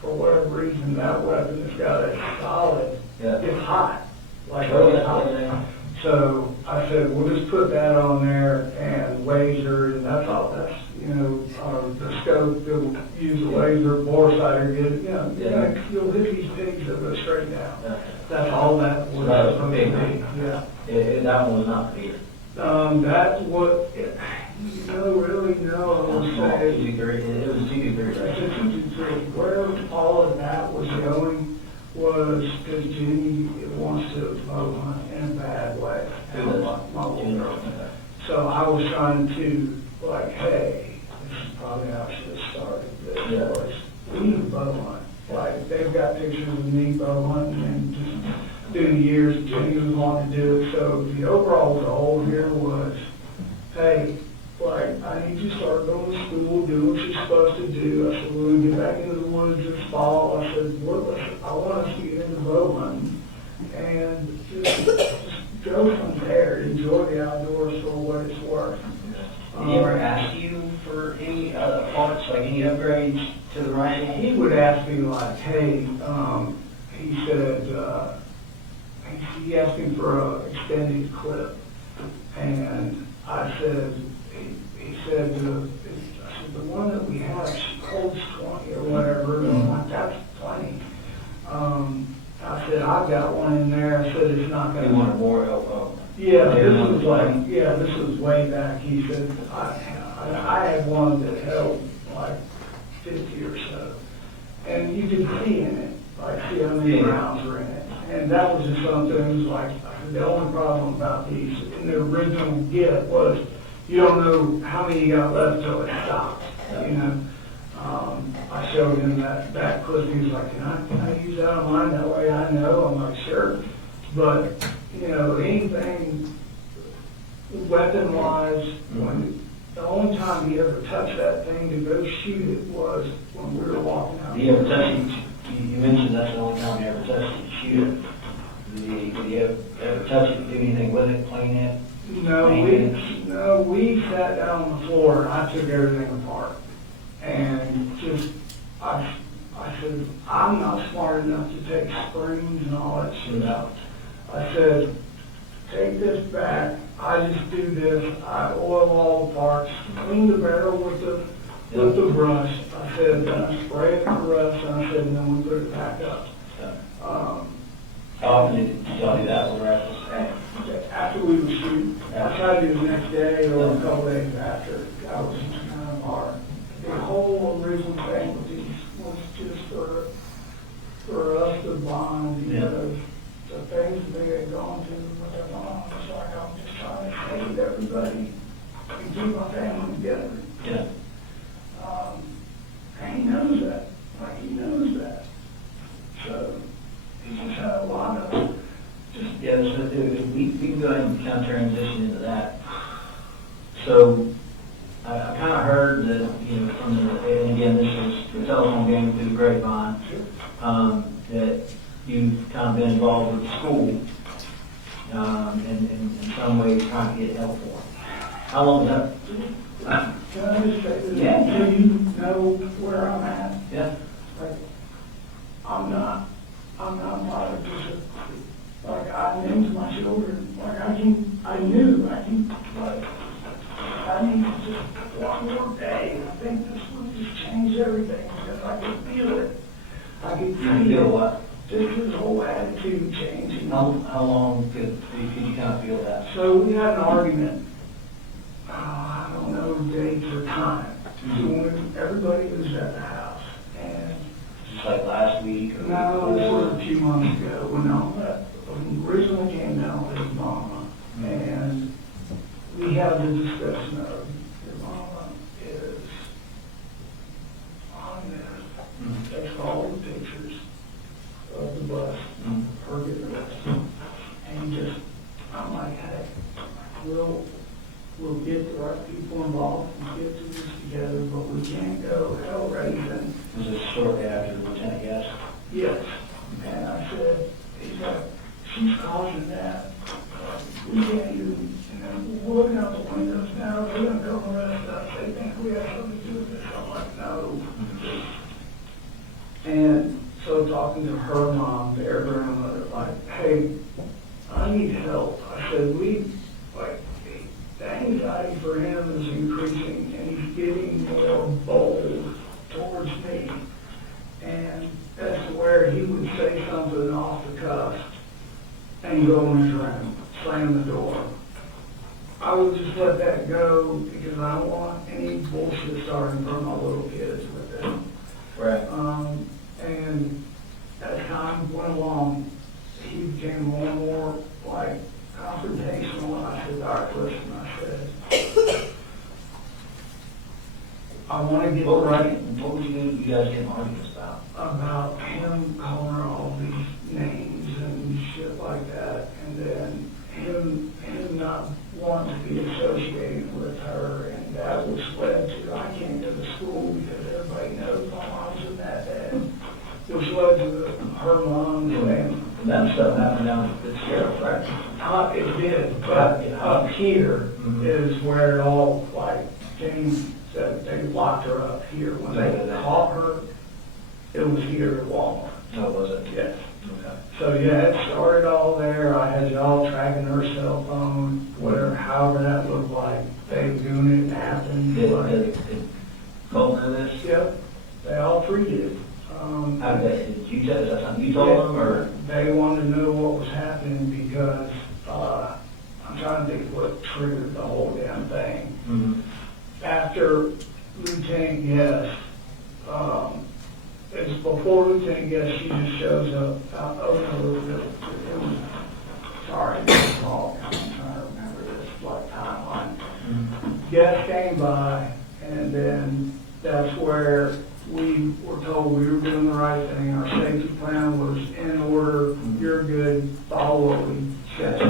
for whatever reason, that weapon has got a solid, Yeah. it's hot. Like, Oh, it's hot. yeah. So I said, we'll just put that on there and laser, and that's all, that's, the scope, they'll use the laser, bore sighter, you'll hit these pigs that go straight down. Yeah. That's all that was That was supposed big. to be, yeah. That one was not big. That's what, really, no, I would say. 223, it was 223, right? Where all of that was going was because Jenny wants to mow hunt in a bad way. Who does? My little girl. Okay. So I was trying to, like, hey, this is probably how I should have started this. Yeah. Was, we need to bow hunt. Like, they've got pictures of me bow hunting and just through the years, Jenny was wanting to do it, so the overall goal here was, hey, like, I need you to start going to school, do what you're supposed to do. I said, we're gonna get back into the woods this fall. I said, look, I want us to get into bow hunting and just go from there, enjoy the outdoors for what it's worth. Did he ever ask you for any other parts, like any upgrades to the rifle? He would ask me like, hey, he said, he asked me for an extended clip. And I said, he said, I said, the one that we have, Colt's 20 or whatever, and I'm like, that's plenty. I said, I've got one in there. I said, it's not gonna. You wanted more help? Yeah, this was way back. He said, I had one that held like 50 or so. And you could see in it, like see how many rounds were in it. And that was just something, it was like, the only problem about these in the original get was you don't know how many you got left till it stops, you know. I showed him that clip, he was like, can I use that on mine? That way I know. I'm like, sure. But, you know, anything weapon-wise, when the only time he ever touched that thing to go shoot it was when we were walking out. Did he ever touch it? You mentioned that's the only time he ever touched it, shoot it. Did he ever touch it, do anything with it, clean it? No, we sat down on the floor and I took everything apart. And just, I said, I'm not smart enough to take springs and all that shit out. I said, take this back, I just do this, I oil all the parts, clean the barrel with the brush. I said, then I spray it with the rust, and I said, and then we put it back up. How often did y'all do that with rifles? After we would shoot, I tried to do the next day or a couple days after. That was kind of hard. The whole original thing with these was just for us to bond, because the things that they had gone through with their mom, it's like I'm just trying to save everybody and keep my family together. Yeah. And he knows that. Like, he knows that. So, he just had a lot of just... Yeah, so we can go ahead and kind of transition into that. So, I kind of heard that, you know, from the, and again, this is the telephone game through the grapevine, that you've kind of been involved with the school, in some ways trying to get help for them. How long was that? Can I just say this? Yeah. So you know where I'm at? Yeah. Like, I'm not bothered just, like, I named my children, like, I need just one more day, and I think this would just change everything, because I could feel it. I could Feel what? just his whole attitude changing. How long could you kind of feel that? So we had an argument, I don't know dates or time, so when everybody was at the house, and Just like last week or? no, this was a few months ago, when originally came down with his mama, and we had the discussion of your mama is on there. Takes all the pictures of the bus, her getting arrested, and just, I'm like, hey, we'll get the right people involved and get through this together, but we can't go hell raising. Was it shortly after the lieutenant guest? Yes. And I said, he's like, she's causing that. We can't even, we're looking out the windows now, they're gonna come arrest us, they think we have something to do with this. I'm like, no. And so talking to her mom, their grandmother, like, hey, I need help. I said, the anxiety for him is increasing, and he's getting more bold towards me. And that's where he would say something off the cuff and go in his room, slam the door. I would just let that go because I don't want any bullshit starting from my little kids with it. Right. And as time went along, he became more and more like confrontational. I said, all right, listen, I said, I want to get right. What were you guys getting arguments about? About him calling her all these names and shit like like that, and then him not wanting to be associated with her, and that was led to, I can't go to school because everybody knows my mom's in that bed. Which led to her mom saying, That stuff happened down at the sheriff, right? it did, but up here is where it all, like James said, they locked her up here. When they caught her, it was here at Walmart. Oh, was it? Yes. Okay. So yeah, it started all there. I had y'all tracking her cell phone, whatever, however that looked like. They were doing it and happened. Did Colt know this? Yep, they all three did. How did you tell, is that something you told them, or? They wanted to know what was happening because, I'm trying to think what triggered the whole damn thing. Mm-hmm. After Lieutenant Guest, it's before Lieutenant Guest, she just shows up out over a little bit. It was, sorry, it's all, I'm trying to remember this, like timeline. Mm-hmm. Guest came by, and then that's where we were told we were doing the right thing. Our safety plan was in order. You're good. Follow what we said.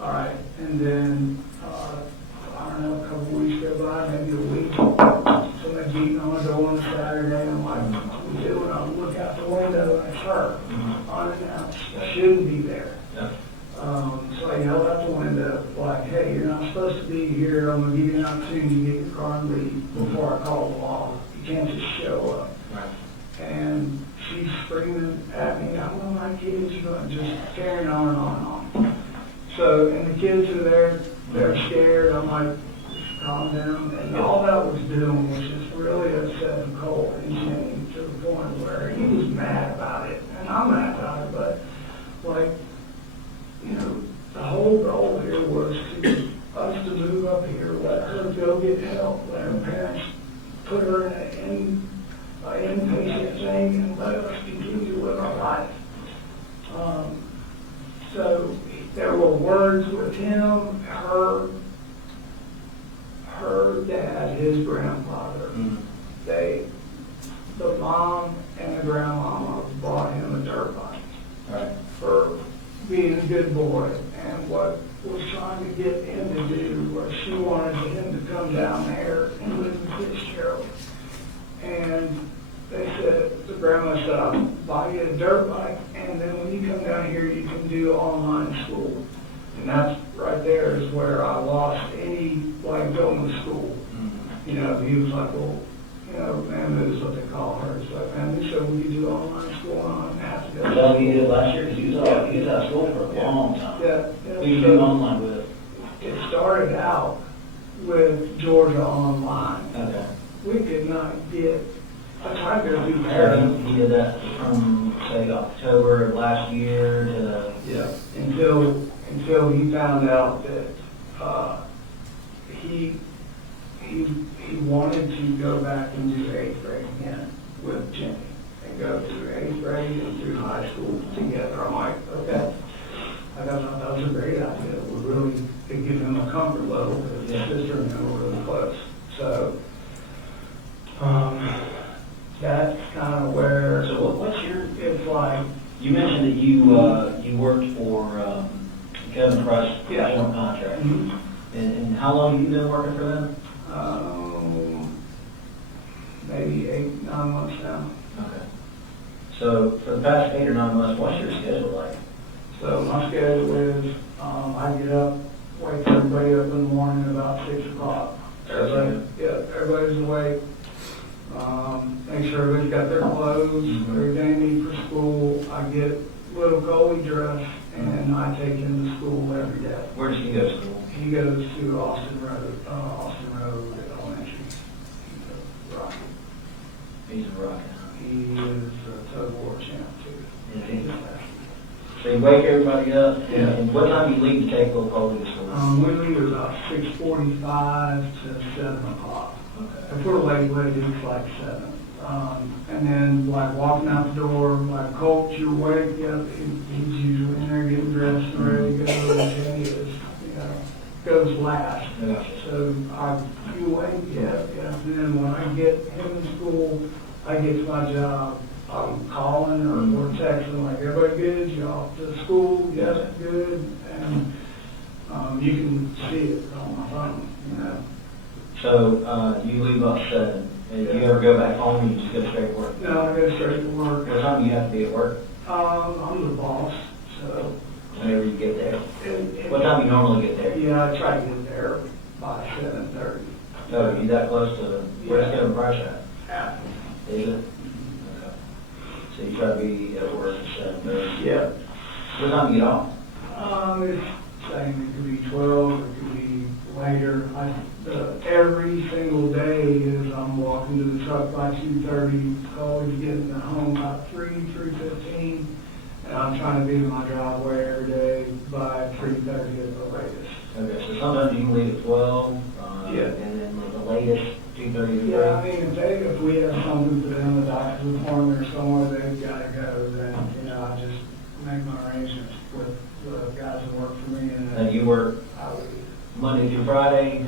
All right. And then, I don't know, a couple weeks go by, maybe a week. Somebody beating on the door on a Saturday. I'm like, what we do? And I look out the window and it's her unannounced. Shouldn't be there. Yeah. So I yelled out the window, like, hey, you're not supposed to be here. I'm going to give you an opportunity to get your car and leave before I call the law. You can't just show up. Right. And she's screaming at me, I want my kids, just carrying on and on and on. So, and the kids are there, they're scared. I'm like, calm down. And all that was doing was just really upsetting Colt and Jenny to the point where he was mad about it. And I'm mad about it, but like, you know, the whole goal here was to us to move up here, let her go get help, let her parents put her in an inpatient thing and let us continue to live our life. So there were words with him, her dad, his grandfather. The mom and the grandmama bought him a dirt bike for being a good boy. And what was trying to get him to do was she wanted him to come down there and live in Fitzgerald. And they said, the grandma said, I'll buy you a dirt bike, and then when you come down here, you can do online school. And that's right there is where I lost any, like, going to school. You know, he was like, well, you know, man, is what they call her. It's like, man, they said we could do online school, and I don't have to go. Is that what you did last year? Because he was out of school for a long time. Yeah. Who you do online with? It started out with Georgia Online. Okay. We could not get, I tried to go through So parents. he did that from, say, October of last year to... Yeah, until he found out that he wanted to go back and do 8th grade again with Jenny and go through 8th grade and through high school together. I'm like, okay. I thought that was a great idea. It would really give him a comfort level because his sister and him were really close. So that's kind of where. So what's your... It's like. You mentioned that you worked for Kevin Price Joint Contract. Mm-hmm. And how long have you been working for them? Maybe 8, 9 months now. Okay. So for the past 8 or 9 months, what's your schedule like? So my schedule is, I get up, wake everybody up in the morning about 6 o'clock. Everybody's awake. Make sure everybody's got their clothes, everything they need for school. I get little Coley dressed, and I take him to school every day. Where does he go to school? He goes to Austin Road Elementary. Rocky. He's a rocket. He is a tug of war champ too. Is he? So you wake everybody up, Yeah. and what time do you leave to take little Coley to school? We leave about 6:45 to 7 o'clock. Okay. If we're late, it's like 7. And then, like, walking out the door, like, Colt, you're awake, yep, he's usually in there getting dressed and ready to go, and Jenny is, goes last. Yeah. So, you awake, yeah. And then when I get him in school, I get to my job, I'm calling or texting, like, everybody good, you off to school, yes, good, and, you can see it on my phone, you know. So, you leave about 7, and you ever go back home, or you just go straight to work? No, I go straight to work. What time do you have to be at work? I'm the boss, so. Whenever you get there? and- What time do you normally get there? Yeah, I try to get there by 7:30. Oh, you that close to, where's Kevin Price at? Yeah. Is it? Okay. So you try to be at work at 7:30? Yeah. What time do you get off? It's saying it could be 12, it could be later. Every single day is I'm walking to the truck by 2:30, always getting home about 3:15, and I'm trying to be in my driveway every day by 3:30 at the latest. Okay, so sometimes you can leave at 12, Yeah. and then the latest, 2:30 to 3? Yeah, I mean, if we have something for them, the doctor's appointment or somewhere they've got to go, then, you know, I just make my arrangements with the guys that work for me, and And you work I would. Monday through Friday,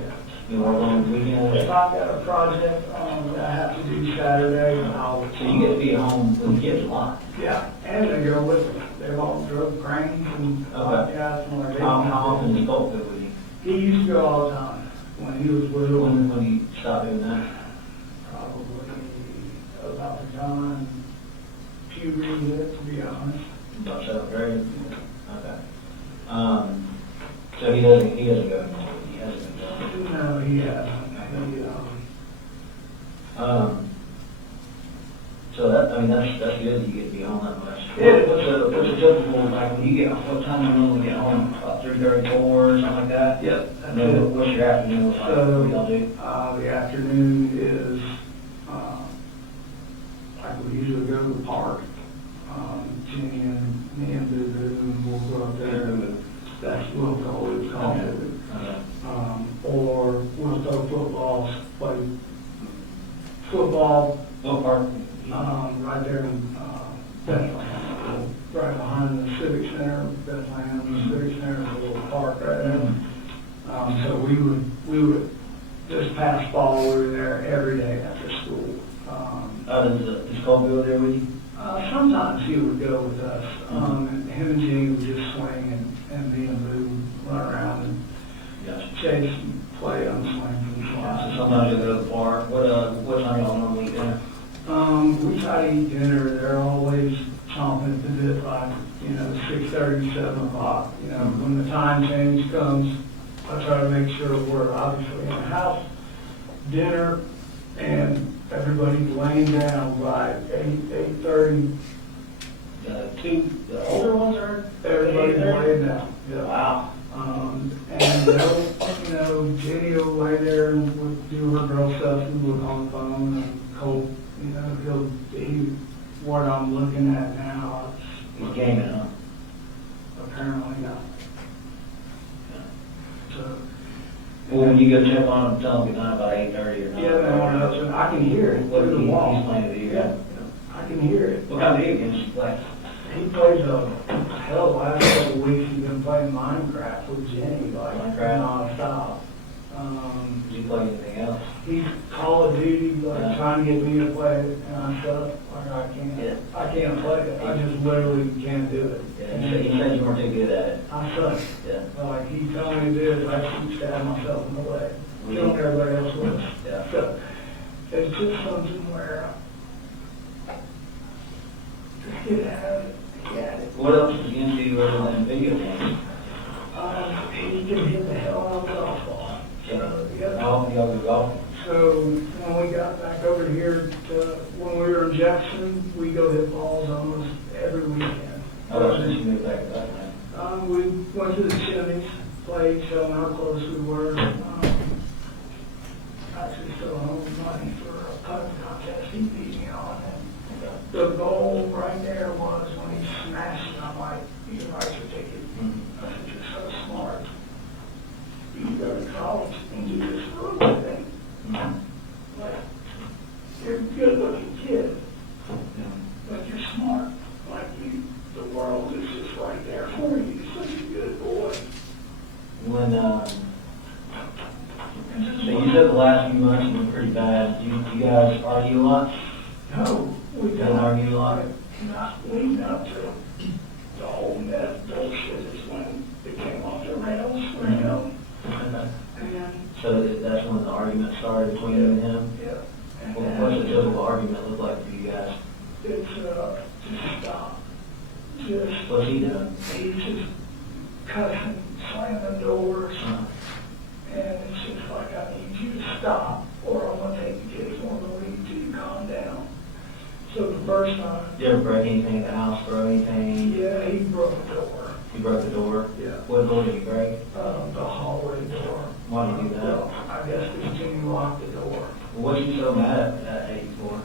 you work on weekends? If I've got a project that I have to do Saturday, I'll. So you get to be at home with the kids a lot? Yeah, and they go with me. They've all drove cranes and podcasts and like. How often does Colt go with you? He used to go all the time when he was little. When you stop doing that? Probably about the time puberty hit, to be honest. About 7th grade? Okay. So he doesn't go anymore? He hasn't been going? No, he hasn't. So that, I mean, that's good, you get to be home that much. Yeah. What's a typical, like, when you get, what time do you normally get home? About 3:30, 4, or something like that? Yep. And then what's your afternoon look like? What do y'all do? The afternoon is, like we usually go to the park. Jenny and me and Boo and we'll go up there. That's what we'll always call it. Okay. Or we'll throw footballs, play football, What park? right there in, Bethlehem, right behind the Civic Center, Bethlehem, Civic Center, is a little park right there. So we would, this past fall, we were there every day after school. Does Colt go there with you? Sometimes he would go with us, and him and Jenny would just swing, and me and Boo would run around and Gotcha. chase and play on swings and So flies. sometimes you go to the park. What time y'all normally eat dinner? We try to eat dinner, they're always chomping at the bit by, 6:30, 7 o'clock. When the time change comes, I try to make sure we're obviously in the house, dinner, and everybody's laying down by 8:30. The older ones are? Everybody's laying down. Yeah. Wow. And they'll, Jenny will lay there and we'll do her girl stuff and look on the phone, and Colt, what I'm looking at now, He's gaming, huh? apparently not. So, Well, when you go check on him, tell him good night about 8:30 or 9. yeah, no, I can hear it through the wall. He's playing video. Yeah, I can hear it. What kind of video games do you play? He plays hell, the last couple of weeks he's been playing Minecraft with Jenny, like, Minecraft? non-stop. Do you play anything else? He's Call of Duty, like, Yeah. trying to get me to play it, and I said, like, Yeah. I can't play it, I just literally can't do it. Yeah, he said you weren't too good at it. I suck. Yeah. Like, he told me to do it, I keep stabbing myself in the leg, killing everybody else with it. Yeah. So, it's just something where, just get at it, get it. What else is he into other than video games? He can hit the hell out of the golf ball. So, yeah. How often do y'all go golfing? So when we got back over here when we were in Jackson, we go hit balls almost every weekend. How long since you moved back to that, man? We went to the Chimneys, played, showing how close we were. Actually still owed money for a putting contest he beat me on. And the goal right there was when he smashed it, I'm like, you can write your ticket. I said, you're so smart. You can go to college and do this for a living. Like, you're a good-looking kid, but you're smart. Like, the world is just right there for you. You're such a good boy. When, so you said the last few months have been pretty bad. Do you guys argue a lot? No, we Didn't don't. argue a lot? Not leading up to the whole net bullshit is when it came off the rails for him. And, So that's when the argument started between you and him? yeah. And What's the typical argument look like for you guys? it's, just stop. Just, What's he doing? he's just cussing, slamming doors. Uh, And it's just like, I need you to stop, or I'm gonna take the kids on the lead till you calm down. So the first time, Did you ever break anything at the house, throw anything? yeah, he broke the door. You broke the door? Yeah. What door did you break? The hallway door. Why did you do that? Well, I guess because Jimmy locked the door. What you so mad at 84?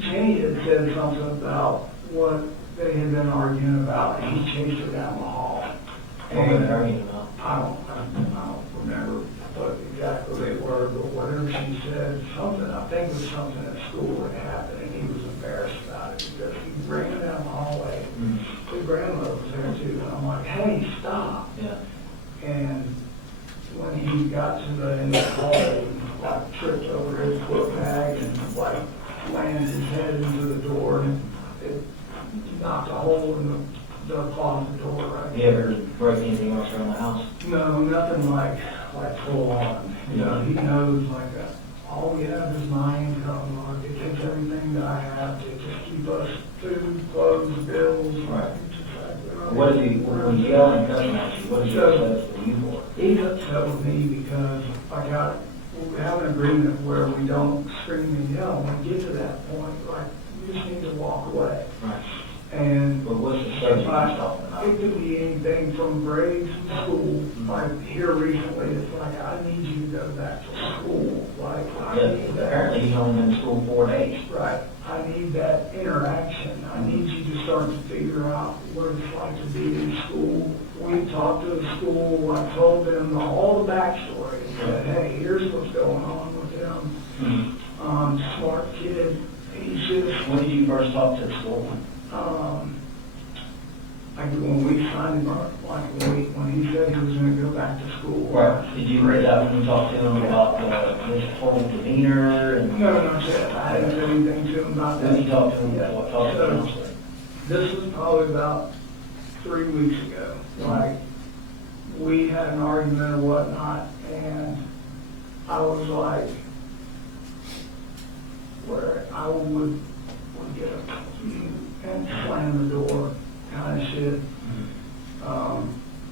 Jenny had said something about what they had been arguing about, and he chased her down the hall. What were they arguing about? I don't remember what exactly they were, but whatever she said, something, I think it was something at school that happened, and he was embarrassed about it, because he ran down the hallway. Mm-hmm. His grandmother was there too, and I'm like, hey, stop. Yeah. And when he got to the end of the hallway, like tripped over his foot bag and like landed his head into the door, and it knocked a hole in the closet door right You ever break anything else around the house? No, nothing like full on. You know, he knows all we have is my income. Like, it takes everything that I have to just keep us food, clothes, bills. Right. It's just like, What did he, when you yell and cussing at you, what did you upset with you for? he's upset with me because we have an agreement where we don't scream and yell. When we get to that point, like, we just need to walk away. Right. And But what's the subject you're talking about? it could be anything from grades to school. Like here recently, it's like, I need you to go back to school. Like, I Yeah, need that. apparently he's only been in school 4 days. Right. I need that interaction. I need you to start to figure out what it's like to be in school. We talked to the school. I told them all the backstory. I said, hey, here's what's going on with them. Mm-hmm. Smart kid. He's just, When did you first talk to the school? like when we signed him up, like when he said he was gonna go back to school. Did you read that when you talked to him about his whole demeanor and? No, not yet. I didn't do anything to him about that. When you talked to him, Yeah. what talked to him? This was probably about 3 weeks ago. Like, we had an argument or whatnot, and I was like, where I would get up and slam the door, kind of shit.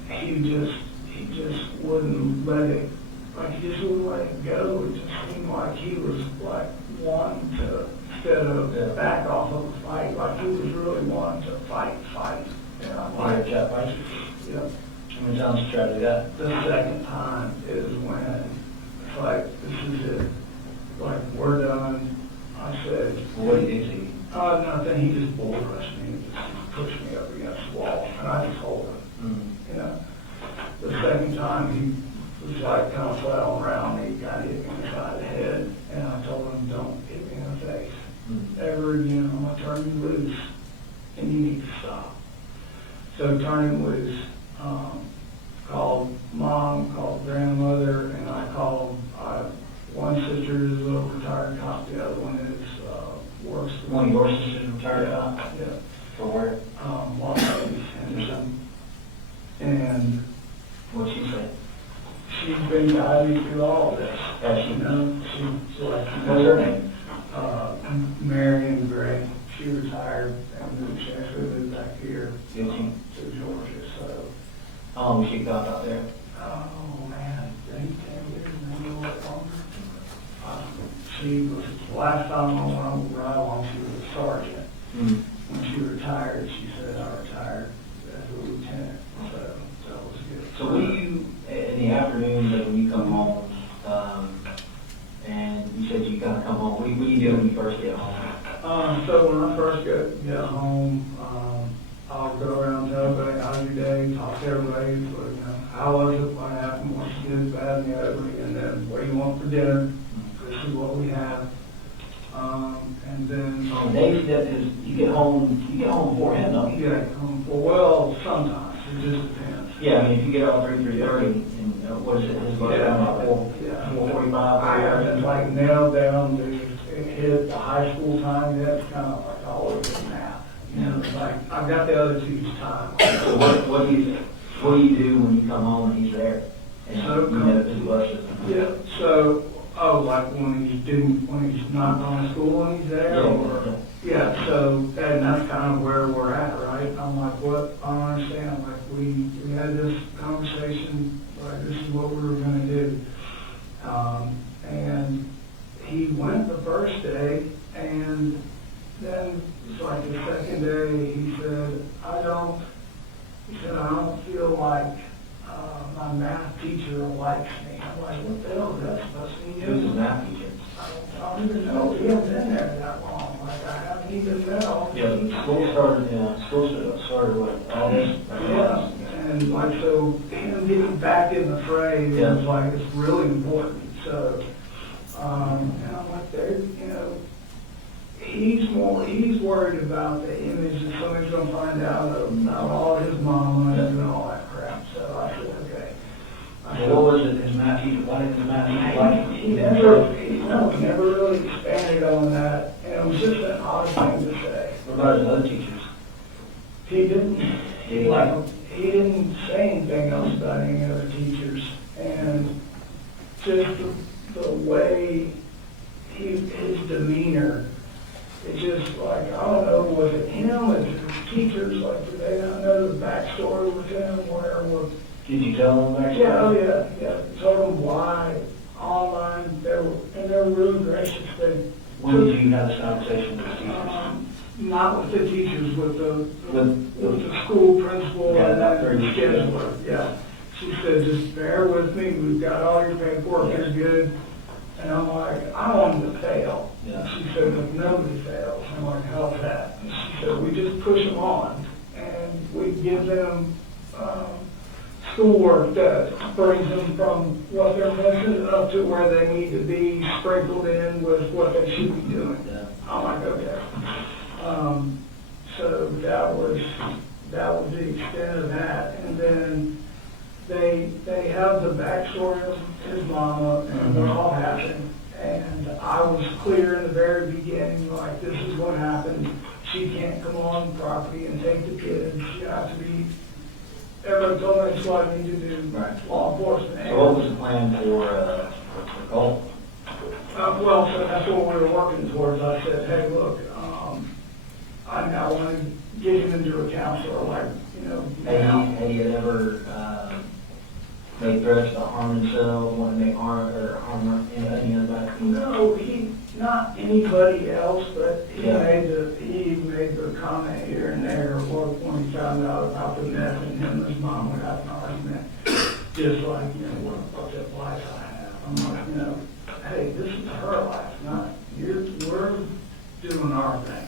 He just wouldn't let it, like, he just wouldn't let it go. It just seemed like he was like wanting to, instead of back off of the fight, like he was really wanting to fight. And I'm like, Chat fight? yep. How many times you tried to do that? The second time is when it's like, this is it. Like, we're done. I said, What did he do to you? nothing. He just bull rushed me and just pushed me up against the wall. And I just hold him. Mm-hmm. You know, the second time he was like kind of flat on around me, got hit me in the side of the head, and I told him, don't hit me in the face. Mm-hmm. Ever again, I'm gonna turn you loose, and you need to stop. So turn him loose. Called mom, called grandmother, and I called one sister is a little retired cop, the other one is works. One of your sisters retired out? Yeah. For where? Los Angeles, Henderson. And What'd she say? she's been guiding me through all of this. Has she? You know, she's like, What's her name? Colin Gray. She retired and moved, she actually moved back here Did she? to Georgia. So, How long was she got out there? oh man, 10 years, maybe a little longer. She was, last time I went on the ride along, she was a sergeant. Mm-hmm. When she retired, she said, I retired as a lieutenant. So that was good. So what do you, in the afternoons, like when you come home, and you said you kind of come home, what do you do when you first get home? So when I first get home, I'll go around and tell everybody how's your day, talk to everybody, but, you know, how was it, what happened, what's good, bad, and the ugly, and then what do you want for dinner? This is what we have. And then On the days that is, you get home before him, don't you? get home for, well, sometimes, it just depends. Yeah, I mean, if you get out 3:30, and what is it, his bus Yeah. around about Yeah. 4:45? I haven't like nailed down the it hit the high school time, that's kind of like all over math. You know, like, I've got the other two's time. So what do you do when you come home and he's there? And you never do buses? Yeah, so, like when he's not going to school and he's there, or, yeah, so, and that's kind of where we're at, right? I'm like, what, I don't understand, like, we had this conversation, like, this is what we were gonna do. And he went the first day, and then, it's like the second day, he said, I don't feel like, my math teacher likes me. I'm like, what the hell is that supposed to mean? Who's his math teacher? I don't even know. He hasn't been there that long. Like, I haven't even met all the teachers. Yeah, school started what, August? Yeah, and like, so him getting back in the fray was like, it's really important. So, and I'm like, there, you know, he's worried about the image that somebody's gonna find out about all his mama and all that crap. So I said, okay. What was it, his math teacher, why didn't his math teacher like him? He never really expanded on that, and it was just an odd thing to say. What about his other teachers? He didn't. Did he like them? He didn't say anything else about any other teachers, and just the way his demeanor, it just like, I don't know, was it him, was it his teachers, like, did they not know the backstory with him, where was? Did you tell them back? Yeah. Told them why online, they were really gracious. When did you have this conversation with the teachers? Not with the teachers, with the school principal and the scheduler. Yeah. She said, just bear with me. We've got all your paperwork. You're good. And I'm like, I want them to fail. Yeah. She said, look, nobody fails. I'm like, how's that? And she said, we just push them on, and we give them schoolwork that brings them from what they're missing up to where they need to be, sprinkled in with what they should be doing. Yeah. I'm like, okay. So that was the extent of that. And then they have the backstory of his mama and what all happened. And I was clear in the very beginning, like, this is what happened. She can't come on property and take the kids. She has to be, everybody told me that's what I need to do. Right. Law enforcement. So what was the plan for Colt? Well, so that's what we were working towards. I said, hey, look, I now want to get him into a counselor, like, you know. Had he ever made threats to harm himself, want to make harm anybody? No, not anybody else, but he Yeah. made the comment here and there, when he found out about the meth and him and his mom would have an argument, just like, you know, what a fucked up life I have. I'm like, you know, hey, this is her life, not yours. We're doing our thing.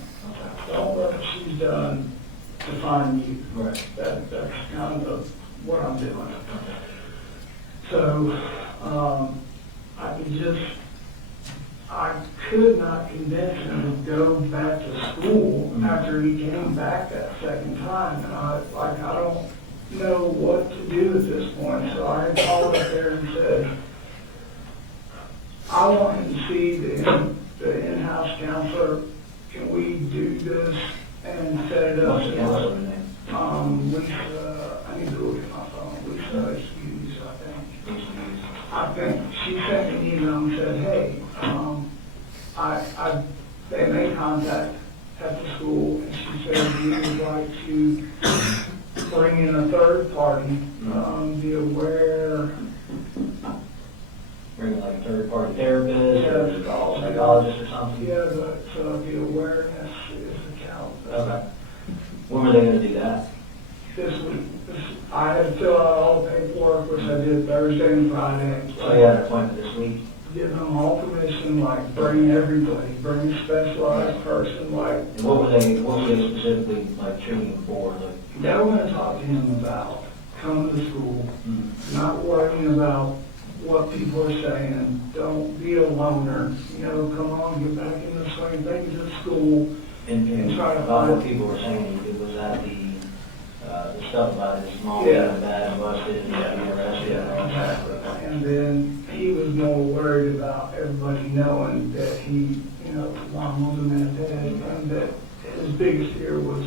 Don't let what she's done define you. Right. That's kind of what I'm doing. So, I could not convince him to go back to school after he came back that second time. And I don't know what to do at this point. So I called up there and said, I want him to see the in-house counselor. Can we do this and set it up? What's the counselor's name? Lisa, I need to look at my phone. Lisa Hughes, I think she sent me an email and said, hey, they made contact at the school, and she said we would like to bring in a third party, be aware. Bring like a third-party therapist Yeah, or psychologist or something? Yeah, but the awareness is the count. Okay. When were they going to do that? This week. I had to fill out all the paperwork, which I did Thursday and Friday. So you had an appointment this week? Give them all permission, like, bring everybody, bring a specialized person, like. And what were they specifically like treating him for? Like, They were gonna talk to him about coming to school, not worrying about what people are saying, don't be a loner, you know, come on, get back in the swing, take it to school. and Try to about what find- people were saying, it was at the stuff about his mom Yeah. being bad and busted and being arrested. Yeah, exactly. And then he was more worried about everybody knowing that he, you know, mom was a meth head, and that his biggest fear was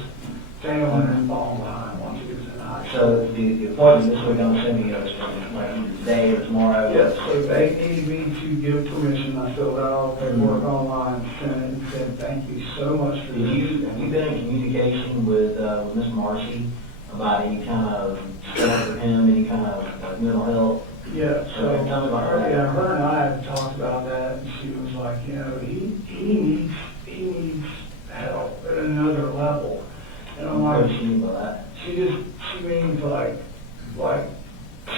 failing and falling behind once he was in high school. So the appointment this week, I'm assuming it was like today or tomorrow? Yes, so they needed me to give permission. I filled out all the paperwork online, sent it, and said, thank you so much for Have you been in communication with Ms. Marcy about any kind of stuff for him, any kind of like mental health? Yeah, so, Okay, tell me about that. yeah, her and I had talked about that, and she was like, you know, he needs help at another level. And I'm What like, does she mean by that? she means like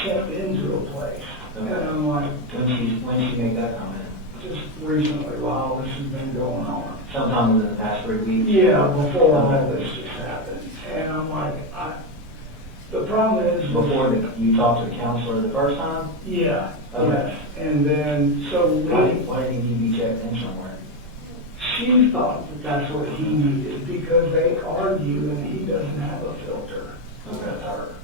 step into a place. And I'm like, When she make that comment? just recently while this has been going on. Sometime within the past 3 weeks? Yeah, before all this just happened. And I'm like, the problem is. Before you talked to the counselor the first time? Yeah, Okay. yes. And then, so Why didn't he be checked in somewhere? she thought that that's what he needed because they argue and he doesn't have a filter with her.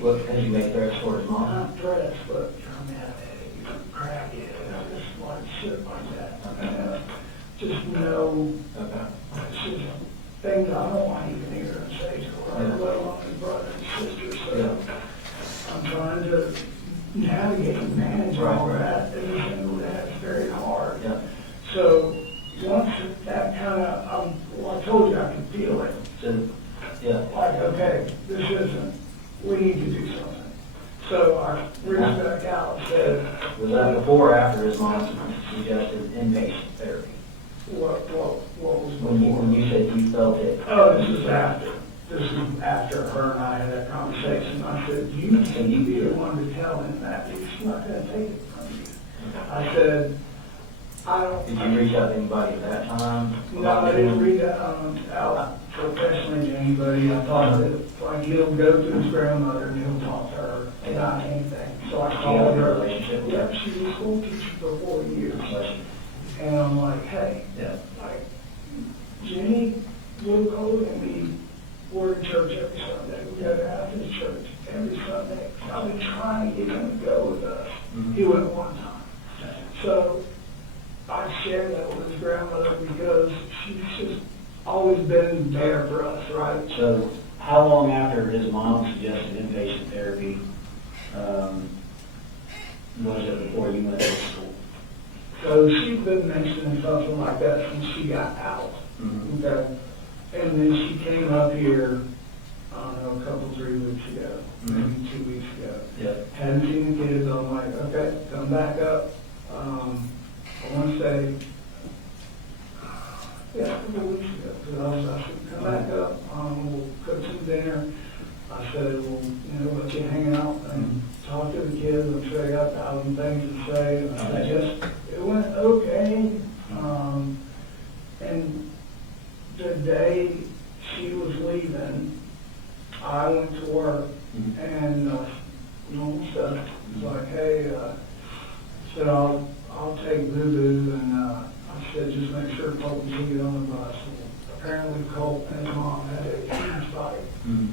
What, has he made threats toward his mom? Not threats, but you're a meth head, you're a crackhead, just like shit like that. Okay. Just know, Okay. it's just things I don't want to even hear him say to her, Yeah. let alone his brother and sister. So Yeah. I'm trying to navigate and manage all Right. that, and it's very hard. Yeah. So once that kind of, well, I told you I could feel it. So, yeah. Like, okay, this isn't, we need to do something. So I reached back out and said, Was that before or after his mom suggested inpatient therapy? what was When before? you said you felt it? Oh, this is after. This is after her and I had that conversation. I said, you need to be the one to tell him that. He's not going to take it from you. I said, I don't. Did you reach out to anybody at that time? No, I didn't read that out professionally to anybody. I thought that, like, he'll go to his grandmother and he'll talk to her about anything. So I Do you called have a her. relationship with Yeah, her? she was a school teacher for 4 years. Bless you. And I'm like, hey, Yeah. like, Jenny, Blue Coat, and me, we're in church every Sunday. We go to Athens church every Sunday. I've been trying to get him to go with us. Mhm. He went one time. So I shared that with his grandmother because she's just always been there for us, right? So how long after his mom suggested inpatient therapy, was it before you went to school? So she's been mentioning something like that since she got out. Mhm. Okay. And then she came up here, I don't know, a couple, 3 weeks ago, maybe 2 weeks ago. Yeah. Hadn't seen the kids. I'm like, okay, come back up. I want to say, yeah, a couple weeks ago. Because I said, come back up. We'll cook some dinner. I said, we'll, let you hang out and talk to the kids. I'm sure they got 1,000 things to say. And I said, it went okay. And the day she was leaving, I went to work and normal stuff. It was like, hey, said I'll take Boo-Boo, and I said just make sure Colt can get on the bus. And apparently Colt and his mom had a huge fight.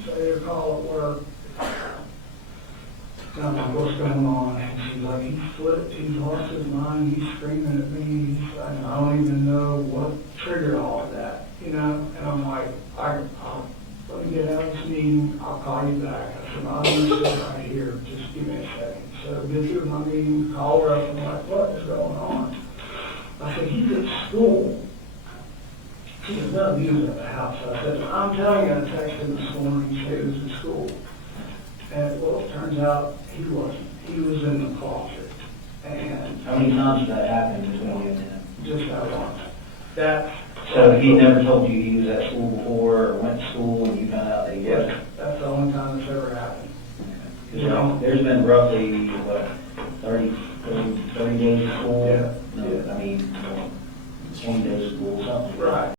So they had a call at work. And I'm like, what's going on? And she's like, he flipped, he's lost his mind, he's screaming at me, he's like, I don't even know what triggered all of that, And I'm like, I'll let me get out of this meeting, I'll call you back. I said, I'm going to sit right here, just give me a second. So get through my meeting, call her up, and I'm like, what is going on? I said, he's at school. She said, no, he was at the house. I said, I'm telling you, I texted him this morning, he said he was at school. And well, it turns out he wasn't. He was in the closet. And How many times did that happen between you and him? just that once. That. So he never told you he was at school before or went to school and you found out that he wasn't? Yes, that's the only time it's ever happened. Because there's been roughly, 30 days of school? Yeah. No, I mean, 20 days of school, something. Right.